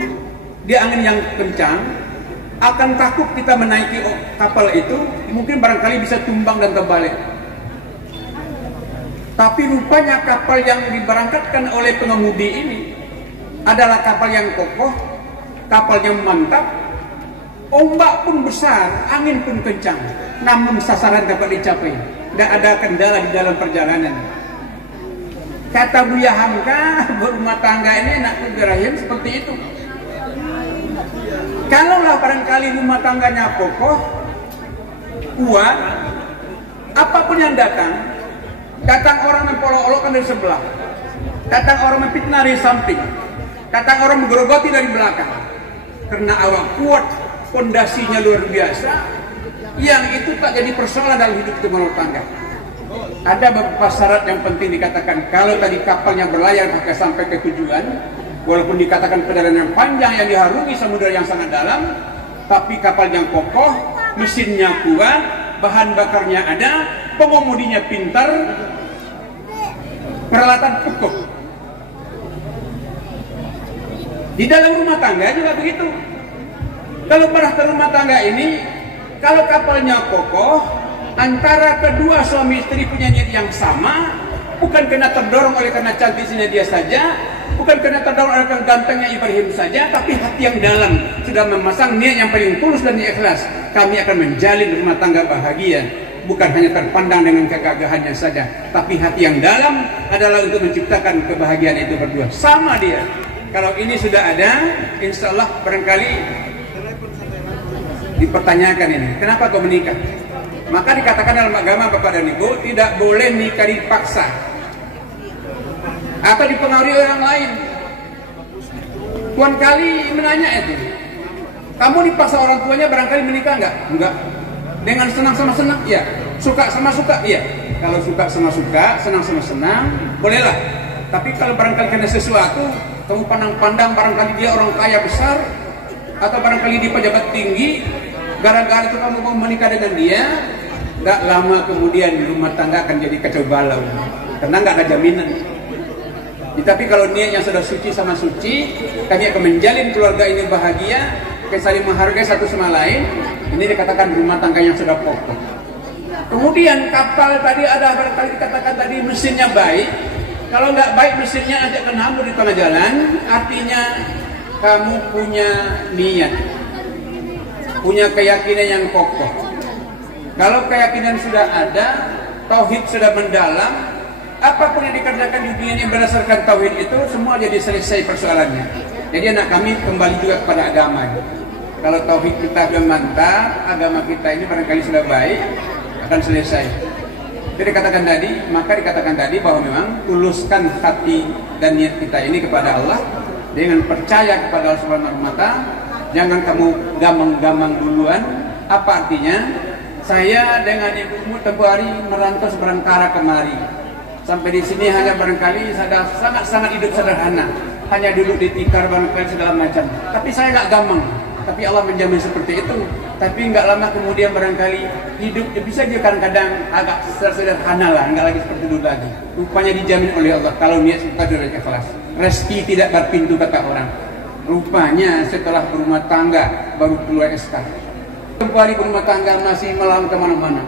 di angin yang kencang, akan takut kita menaiki kapal itu, mungkin barangkali bisa tumbang dan terbalik. Tapi rupanya kapal yang diberangkatkan oleh pengemudi ini adalah kapal yang kokoh, kapal yang mantap, ombak pun besar, angin pun kencang, namun sasaran dapat dicapai, tidak ada kendala di dalam perjalanan. Kata Buya Hamka, berumah tangga ini nak Ibrahim seperti itu. Kalaulah barangkali rumah tangganya kokoh, kuat, apapun yang datang orang mempolok-olokkan dari sebelah, datang orang memfitnah dari samping, datang orang menggerogoti dari belakang. Karena awak kuat, fondasinya luar biasa, yang itu tak jadi persoalan dalam hidup rumah tangga. Ada beberapa syarat yang penting dikatakan. Kalau tadi kapalnya berlayar sampai ke tujuan, walaupun dikatakan perjalanan yang panjang yang diharungi samudera yang sangat dalam, tapi kapal yang kokoh, mesinnya kuat, bahan bakarnya ada, pengemudinya pintar, peralatan cukup. Di dalam rumah tangga juga begitu. Kalau pada rumah tangga ini, kalau kapalnya kokoh, antara kedua suami istri punya niat yang sama, bukan karena terdorong oleh karena cantiknya dia saja, bukan karena terdorong oleh karena gantengnya Ibrahim saja, tapi hati yang dalam sudah memasang niat yang paling tulus dan ikhlas. Kami akan menjalin rumah tangga bahagia, bukan hanya terpandang dengan kegagahannya saja, tapi hati yang dalam adalah untuk menciptakan kebahagiaan itu berdua. Sama dia. Kalau ini sudah ada, insya Allah barangkali dipertanyakan ini, kenapa kau menikah? Maka dikatakan dalam agama Bapak dan Ibu, tidak boleh nikah dipaksa atau dipengaruhi orang lain. Tuan kali menanya itu, kamu dipaksa orang tuanya barangkali menikah enggak? Enggak. Dengan senang sama senang? Iya. Suka sama suka? Iya. Kalau suka sama suka, senang sama senang, bolehlah. Tapi kalau barangkali karena sesuatu, kamu pandang-pandang barangkali dia orang kaya besar, atau barangkali dia pejabat tinggi, gara-gara itu kamu mau menikah dengan dia, nggak lama kemudian di rumah tangga akan jadi kacau balau, karena nggak ada jaminan. Tapi kalau niatnya sudah suci sama suci, kami akan menjalin keluarga ini bahagia, saling menghargai satu sama lain. Ini dikatakan rumah tangga yang sudah kokoh. Kemudian kapal tadi ada barangkali dikatakan tadi mesinnya baik. Kalau nggak baik mesinnya aja akan hambur di tengah jalan, artinya kamu punya niat, punya keyakinan yang kokoh. Kalau keyakinan sudah ada, tauhid sudah mendalam, apapun yang dikerjakan di dunia ini berdasarkan tauhid itu semua jadi selesai persoalannya. Jadi anak kami kembali juga kepada agama. Kalau tauhid kita sudah mantap, agama kita ini barangkali sudah baik, akan selesai. Jadi dikatakan tadi bahwa memang tuluskan hati dan niat kita ini kepada Allah dengan percaya kepada Allah Subhanahu wa Ta'ala. Jangan kamu gamang-gamang duluan. Apa artinya? Saya dengan ibumu tempoh hari merantau seberang kara kemari. Sampai di sini hanya barangkali sangat-sangat hidup sederhana. hanya duduk di tikar barangkali segala macam. Tapi saya nggak gampang. Tapi Allah menjamin seperti itu. Tapi nggak lama kemudian barangkali hidup bisa juga kadang-kadang agak sederhana lah, nggak lagi seperti dulu lagi. Rupanya dijamin oleh Allah kalau niat kita sudah ikhlas. Rezeki tidak berpintu kata orang. Rupanya setelah berumah tangga baru keluar SK. Kembali berumah tangga masih malam kemana-mana.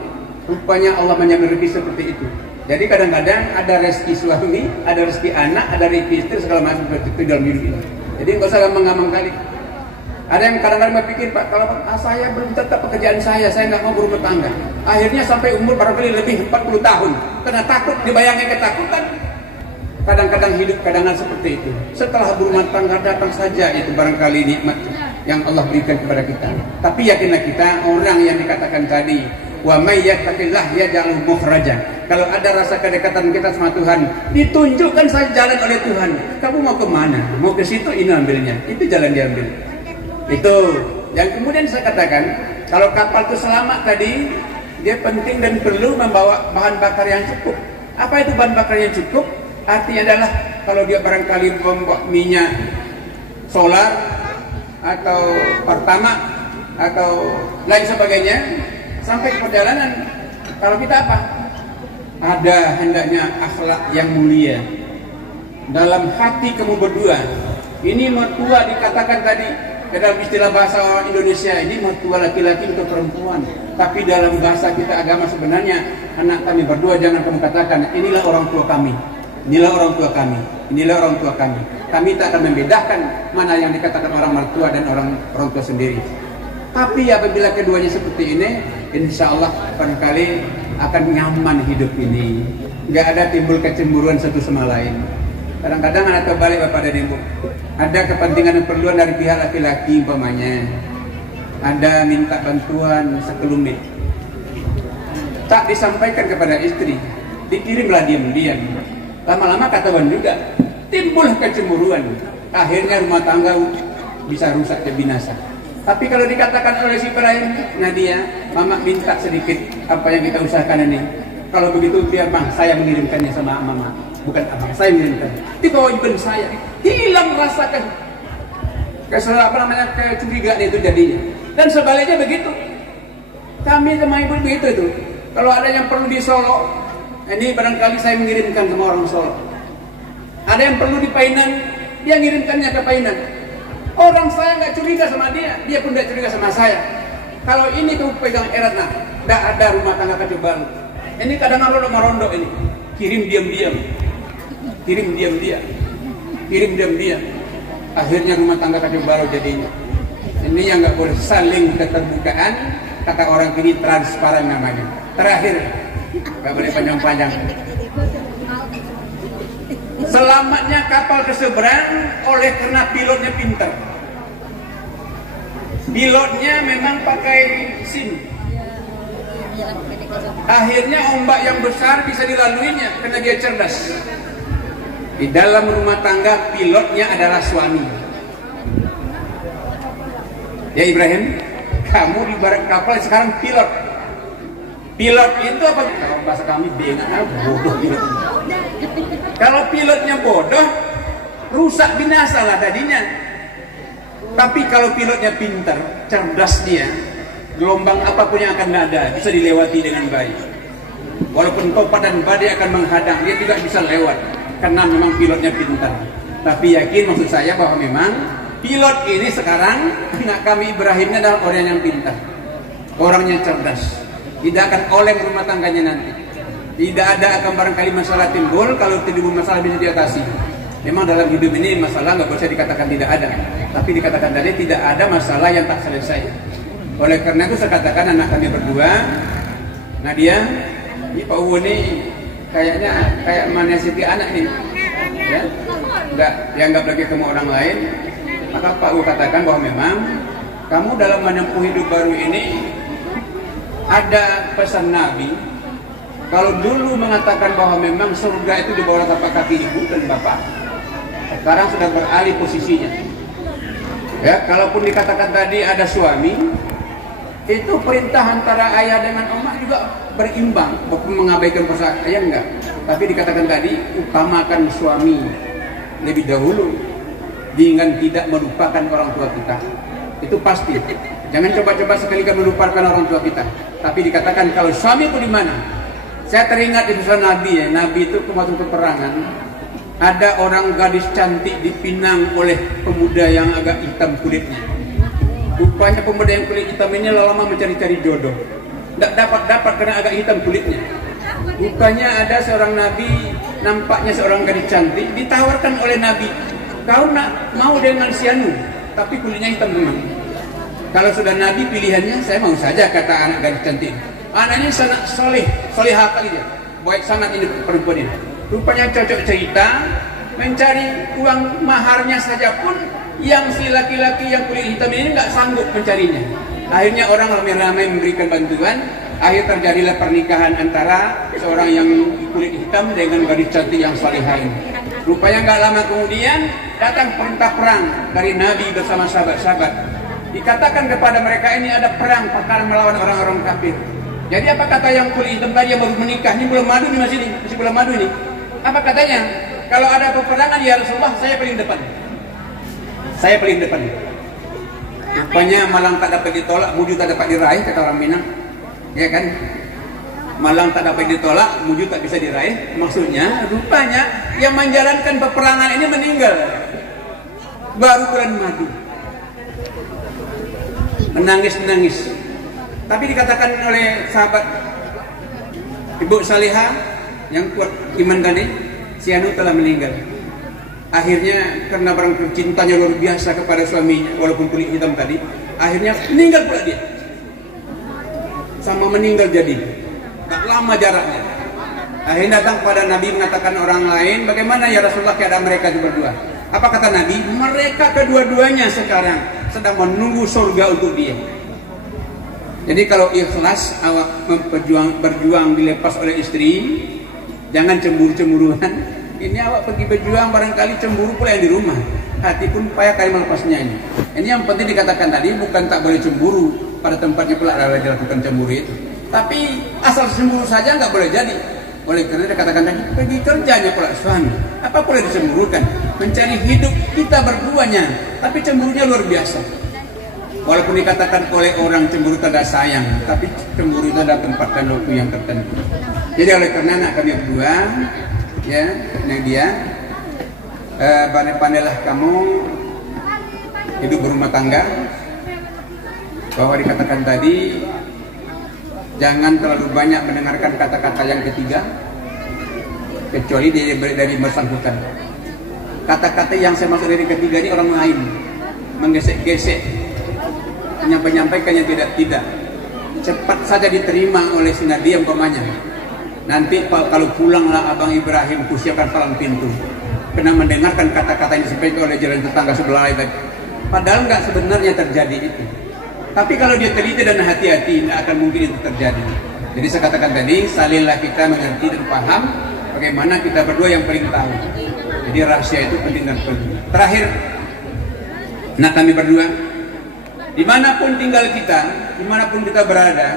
Rupanya Allah menjamin rezeki seperti itu. Jadi kadang-kadang ada rezeki suami, ada rezeki anak, ada rezeki istri segala macam seperti itu dalam hidup ini. Jadi nggak usah gampang-gampang kali. Ada yang kadang-kadang berpikir, Pak, kalau saya belum tetap pekerjaan saya nggak mau berumah tangga. Akhirnya sampai umur barangkali lebih 40 tahun. Karena takut, dibayangkan ketakutan. Kadang-kadang hidup kadang-kadang seperti itu. Setelah berumah tangga datang saja itu barangkali nikmat yang Allah berikan kepada kita. Tapi yakinlah kita, orang yang dikatakan tadi, wa may yattaqillah yaj'al makhraja. Kalau ada rasa kedekatan kita sama Tuhan, ditunjukkan saja jalan oleh Tuhan. Kamu mau kemana? Mau ke situ, ini ambilnya. Itu jalan diambil. Itu yang kemudian saya katakan, kalau kapal itu selamat tadi, dia penting dan perlu membawa bahan bakar yang cukup. Apa itu bahan bakar yang cukup? Artinya adalah kalau dia barangkali membawa minyak solar atau pertamax atau lain sebagainya, sampai perjalanan, kalau kita apa? Ada hendaknya akhlak yang mulia dalam hati kamu berdua. Ini mertua dikatakan tadi dalam istilah bahasa orang Indonesia, ini mertua laki-laki untuk perempuan. Tapi dalam bahasa kita agama sebenarnya, anak kami berdua jangan kamu katakan inilah orang tua kami, inilah orang tua kami, inilah orang tua kami. Kami tak akan membedakan mana yang dikatakan orang mertua dan orang tua sendiri. Tapi apabila keduanya seperti ini, insya Allah barangkali akan nyaman hidup ini. Nggak ada timbul kecemburuan satu sama lain. Kadang-kadang anak terbalik Bapak dan Ibu. Ada kepentingan dan perluan dari pihak laki-laki umpamanya. Ada minta bantuan sekelumit. Tak disampaikan kepada istri. Dikirimlah diam-diam. Lama-lama ketahuan juga. Timbul kecemburuan. Akhirnya rumah tangga bisa rusak dan binasa. Tapi kalau dikatakan oleh si Ibrahim, Nadia, Mama minta sedikit apa yang kita usahakan ini. Kalau begitu biar Bang saya mengirimkannya sama Mama, bukan Abang saya mengirimkan. Di bawah ibu saya hilang rasa kecurigaan itu jadinya. Dan sebaliknya begitu. Kami sama ibu begitu itu. Kalau ada yang perlu di Solo, ini barangkali saya mengirimkan sama orang Solo. Ada yang perlu di Painan, dia ngirimkannya ke Painan. Orang saya nggak curiga sama dia, dia pun nggak curiga sama saya. Kalau ini tuh pegang erat, nah, nggak ada rumah tangga kecebal. Ini kadang-kadang rondo ini, kirim diam-diam, kirim diam-diam, kirim diam-diam. Akhirnya rumah tangga kecebal jadinya. Ini yang nggak boleh, saling keterbukaan, kata orang kini transparan namanya. Terakhir, nggak boleh panjang-panjang. Selamatnya kapal ke seberang oleh karena pilotnya pintar. Pilotnya memang pakai SIM. Akhirnya ombak yang besar bisa dilaluinya karena dia cerdas. Di dalam rumah tangga pilotnya adalah suami. Ya Ibrahim, kamu di barat kapal sekarang pilot. Pilot itu apa? Kalau bahasa kami bengak, bodoh pilot. Kalau pilotnya bodoh, rusak binasa lah tadinya. Tapi kalau pilotnya pintar, cerdas dia, gelombang apapun yang akan ada bisa dilewati dengan baik. Walaupun topan dan badai akan menghadang, dia tidak bisa lewat karena memang pilotnya pintar. Tapi yakin maksud saya bahwa memang pilot ini sekarang anak kami Ibrahimnya adalah orang yang pintar, orang yang cerdas. Tidak akan oleng rumah tangganya nanti. Tidak ada akan barangkali masalah timbul kalau timbul masalah bisa diatasi. Memang dalam hidup ini masalah nggak bisa dikatakan tidak ada, tapi dikatakan tadi tidak ada masalah yang tak selesai. Oleh karena itu saya katakan anak kami berdua, Nadia, ini Pak Uwu ini kayaknya kayak Siti anak nih, ya, nggak dianggap lagi sama orang lain. Maka Pak Uwu katakan bahwa memang kamu dalam menempuh hidup baru ini ada pesan Nabi. Kalau dulu mengatakan bahwa memang surga itu di bawah tapak kaki ibu dan bapak, sekarang sudah beralih posisinya. Ya, kalaupun dikatakan tadi ada suami, itu perintah antara ayah dengan emak juga berimbang, bukan mengabaikan perintah ayah enggak. Tapi dikatakan tadi utamakan suami lebih dahulu. dengan tidak melupakan orang tua kita. Itu pasti. Jangan coba-coba sekali-kali melupakan orang tua kita. Tapi dikatakan kalau suami itu di mana? Saya teringat di kisah Nabi ya. Nabi itu waktu peperangan, ada orang gadis cantik dipinang oleh pemuda yang agak hitam kulitnya. Rupanya pemuda yang kulit hitam ini lama mencari-cari jodoh. Tidak dapat karena agak hitam kulitnya. Rupanya ada seorang Nabi, nampaknya seorang gadis cantik, ditawarkan oleh Nabi, kau nak mau dengan si anu, tapi kulitnya hitam memang. Kalau sudah Nabi pilihannya, saya mau saja, kata anak gadis cantik. Anaknya sangat solehah kali dia, baik sangat ini perempuan ini. Rupanya cocok cerita, mencari uang maharnya saja pun yang si laki-laki yang kulit hitam ini nggak sanggup mencarinya. Akhirnya orang ramai-ramai memberikan bantuan. Akhir terjadilah pernikahan antara seorang yang kulit hitam dengan gadis cantik yang salihah ini. Rupanya nggak lama kemudian datang perintah perang dari Nabi bersama sahabat-sahabat. Dikatakan kepada mereka ini ada perang akan melawan orang-orang kafir. Jadi apa kata yang kulit hitam tadi yang baru menikah, ini belum madu nih, masih belum madu ini. Apa katanya? Kalau ada peperangan ya Rasulullah, saya paling depan. Saya paling depan. Rupanya malang tak dapat ditolak, wujud tak dapat diraih, kata orang Minang. Ya kan? Malang tak dapat ditolak, wujud tak bisa diraih. Maksudnya, rupanya yang menjalankan peperangan ini meninggal. Baru bulan madu. Menangis-menangis. Tapi dikatakan oleh sahabat Ibu Salihah yang kuat iman tadi, si anu telah meninggal. Akhirnya karena barang cintanya luar biasa kepada suaminya, walaupun kulit hitam tadi, akhirnya meninggal pula dia. Sama meninggal jadi, tak lama jaraknya. Akhirnya datang kepada Nabi mengatakan orang lain, bagaimana ya Rasulullah keadaan mereka berdua? Apa kata Nabi? Mereka kedua-duanya sekarang sedang menunggu surga untuk dia. Jadi kalau ikhlas awak berjuang dilepas oleh istri, jangan cemburu-cemburuan. Ini awak pergi berjuang barangkali cemburu pula yang di rumah. Hati pun payah kali melepasnya ini. Ini yang penting dikatakan tadi, bukan tak boleh cemburu, pada tempatnya pula adalah dilakukan cemburu itu. Tapi asal cemburu saja nggak boleh jadi. Oleh karena dikatakan tadi, pergi kerjanya pula suami. Apa boleh dicemburukan? Mencari hidup kita berduanya, tapi cemburunya luar biasa. Walaupun dikatakan oleh orang cemburu tak ada sayang, tapi cemburu itu ada tempatkan waktu yang tertentu. Jadi oleh karena anak kami berdua, ya, yang dia pandai-pandailah kamu hidup berumah tangga. Bahwa dikatakan tadi, jangan terlalu banyak mendengarkan kata-kata yang ketiga, kecuali dari bersangkutan. Kata-kata yang saya maksud dari ketiga ini orang lain, menggesek-gesek, menyampaikan yang tidak-tidak, cepat saja diterima oleh si Nadia umpamanya. Nanti kalau pulanglah Abang Ibrahim, kusiapkan palang pintu. Kena mendengarkan kata-kata yang disampaikan oleh jalan tetangga sebelah itu. Padahal nggak sebenarnya terjadi itu. Tapi kalau dia teliti dan hati-hati, tidak akan mungkin itu terjadi. Jadi saya katakan tadi, salinglah kita mengerti dan paham bagaimana kita berdua yang paling tahu. Jadi rahasia itu penting dan penting. Terakhir, nah kami berdua, dimanapun tinggal kita, dimanapun kita berada,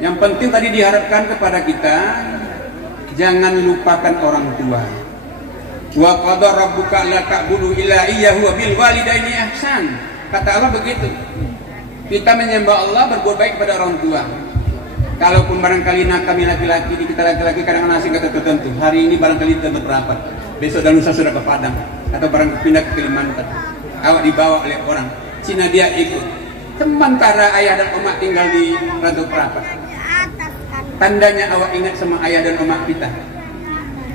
yang penting tadi diharapkan kepada kita, jangan lupakan orang tua. Wa qada rabbuka alla ta'budu illa iyyahu wa bil walidaini ihsan. Kata Allah begitu. Kita menyembah Allah, berbuat baik kepada orang tua. Kalaupun barangkali kami laki-laki, kita laki-laki kadang-kadang nasi kata tertentu. Hari ini barangkali kita berapat, besok dan lusa sudah ke Padang, atau barang pindah ke Kalimantan. Awak dibawa oleh orang, Cina dia ikut. Sementara ayah dan omak tinggal di Rantau Perapat. Tandanya awak ingat sama ayah dan omak kita.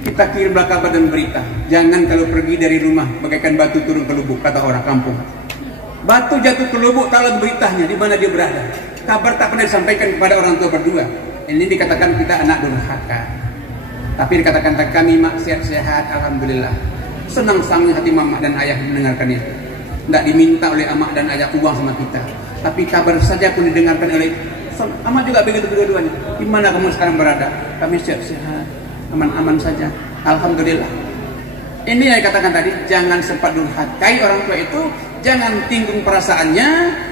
Kita kirimlah kabar dan berita. Jangan kalau pergi dari rumah bagaikan batu turun ke lubuk, kata orang kampung. Batu jatuh ke lubuk, tahu beritanya di mana dia berada. Kabar tak pernah disampaikan kepada orang tua berdua. Ini dikatakan kita anak durhaka. Tapi dikatakan kami maksiat sehat, alhamdulillah. Senang sangat hati mama dan ayah mendengarkan itu. Tidak diminta oleh amak dan ayah uang sama kita. Tapi kabar saja pun didengarkan oleh amak juga begitu kedua-duanya. Di mana kamu sekarang berada? Kami sehat, aman-aman saja, alhamdulillah. Ini yang dikatakan tadi, jangan sempat durhakai orang tua itu, jangan tinggung perasaannya,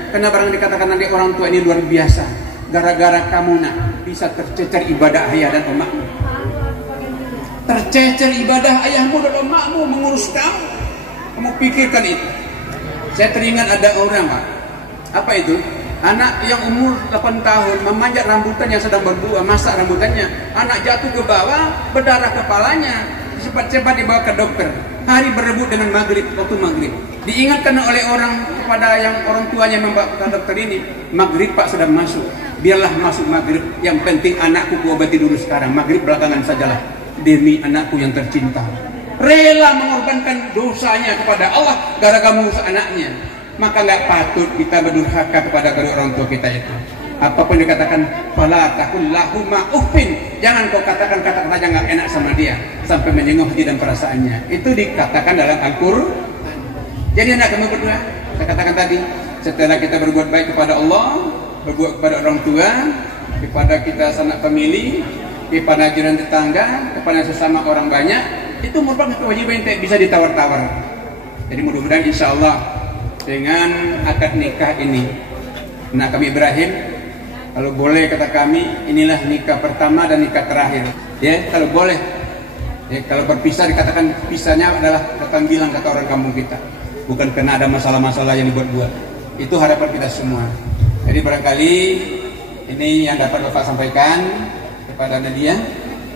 karena barang dikatakan nanti orang tua ini luar biasa. Gara-gara kamu nak bisa tercecer ibadah ayah dan omakmu. Tercecer ibadah ayahmu dan omakmu mengurus kamu. Kamu pikirkan itu. Saya teringat ada orang, Pak. Apa itu? Anak yang umur 8 tahun memanjat rambutan yang sedang berbuah, masak rambutannya. Anak jatuh ke bawah, berdarah kepalanya. Cepat-cepat dibawa ke dokter. Hari berebut dengan maghrib, waktu maghrib. Diingatkan oleh orang kepada yang orang tuanya membawa ke dokter ini, maghrib Pak sudah masuk. Biarlah masuk maghrib. Yang penting anakku obati dulu sekarang. Maghrib belakangan sajalah. Demi anakku yang tercinta. Rela mengorbankan dosanya kepada Allah gara-gara mengurus anaknya. Maka nggak patut kita berdurhaka kepada kedua orang tua kita itu. Apapun dikatakan, fala taqul lahuma uffin. Jangan kau katakan kata-kata yang nggak enak sama dia sampai menyinggung hati dan perasaannya. Itu dikatakan dalam Al-Qur'an. Jadi anak kamu berdua, saya katakan tadi, setelah kita berbuat baik kepada Allah, berbuat kepada orang tua, kepada kita sanak famili, kepada jiran tetangga, kepada sesama orang banyak, itu merupakan kewajiban yang tidak bisa ditawar-tawar. Jadi mudah-mudahan insya Allah dengan akad nikah ini, anak kami Ibrahim, kalau boleh kata kami, inilah nikah pertama dan nikah terakhir. Ya, kalau boleh. Ya, kalau berpisah dikatakan pisahnya adalah datang bilang kata orang kampung kita. Bukan karena ada masalah-masalah yang dibuat-buat. Itu harapan kita semua. Jadi barangkali ini yang dapat Bapak sampaikan kepada Nadia,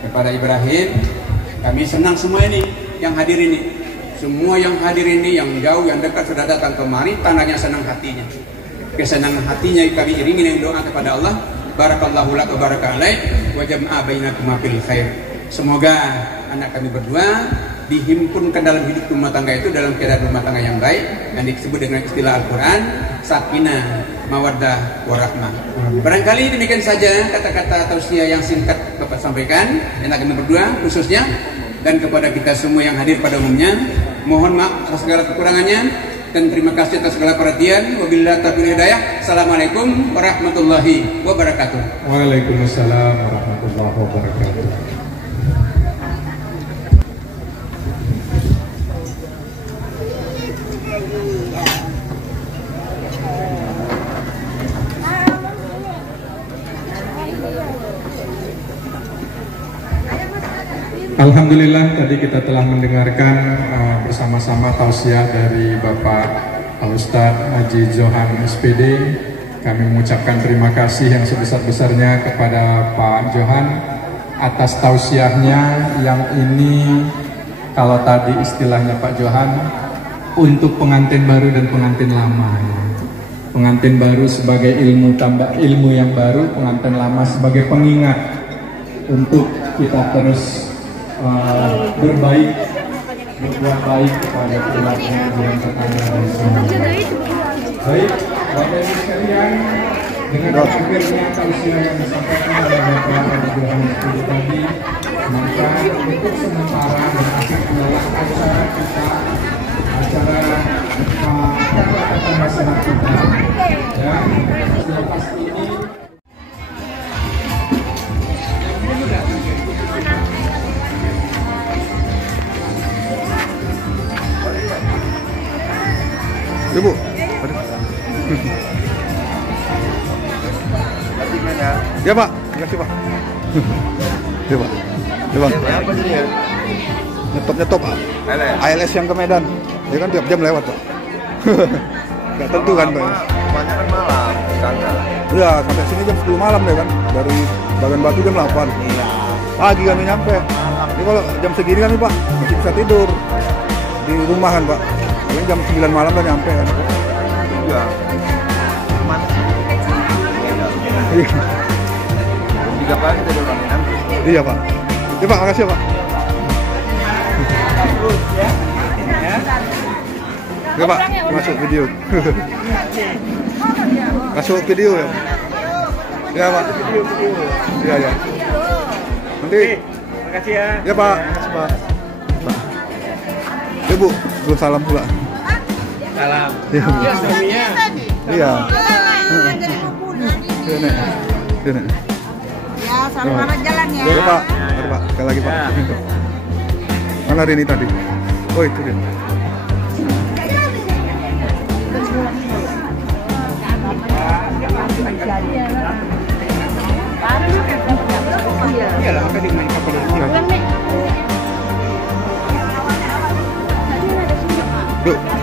kepada Ibrahim. Kami senang semua ini yang hadir ini. Semua yang hadir ini, yang jauh, yang dekat sudah datang kemari, tandanya senang hatinya. Kesenangan hatinya kami iringi dengan doa kepada Allah. Barakallahu lak wa baraka alaik wa jama'a bainakum fil khair. Semoga anak kami berdua dihimpunkan dalam hidup rumah tangga itu dalam keadaan rumah tangga yang baik yang disebut dengan istilah Al-Quran sakinah, mawaddah, warahmah. Barangkali demikian saja kata-kata tausiah yang singkat Bapak sampaikan anak kami berdua khususnya, dan kepada kita semua yang hadir pada umumnya mohon maaf atas segala kekurangannya dan terima kasih atas segala perhatian. Wabillahi taufiq hidayah. Assalamualaikum warahmatullahi wabarakatuh. Waalaikumsalam warahmatullahi wabarakatuh. Alhamdulillah tadi kita telah mendengarkan bersama-sama tausiah dari Bapak Ustadz Haji Johan SPD. Kami mengucapkan terima kasih yang sebesar-besarnya kepada Pak Johan atas tausiahnya yang ini, kalau tadi istilahnya Pak Johan, untuk pengantin baru dan pengantin lama. Pengantin baru sebagai ilmu tambah ilmu yang baru, pengantin lama sebagai pengingat untuk kita terus berbaik, berbuat baik kepada keluarga dan tetangga dan semua. Baik, Bapak Ibu sekalian, dengan akhirnya tausiah yang disampaikan oleh Bapak Johan SPD tadi, maka untuk sementara dan akan adalah acara kita, acara kata-kata masyarakat kita, ya. Selepas ini. Ibu. Ya Pak, terima kasih Pak. Ya Pak. Ya Bang. Apa sih ya? Nyetop Pak. ALS yang ke Medan. Ya kan tiap jam lewat Pak. Gak tentu kan Pak. Kebanyakan malam sana. Iya, sampai sini jam 10 malam deh kan. Dari Bagan Batu jam 8. Iya. Pagi kami nyampe. Ini kalau jam segini kami Pak masih bisa tidur di rumah kan Pak. Paling jam 9 malam udah nyampe kan. Iya. Mana? Iya. 3 pagi tadi orang nyampe. Iya Pak. Ya Pak, makasih ya Pak. Ya Pak, masuk video. Masuk video ya. Ya Pak. Iya ya. Nanti. Makasih ya. Ya Pak. Makasih Pak. Ya Bu, belum salam pula. Salam. Iya. Iya, suaminya. Iya. Sini. Ya, selamat jalan ya. Ya Pak. Ada Pak. Sekali lagi Pak. Mana Rini tadi? Oh itu dia. Iya lah, maka dimainkan pada Duk.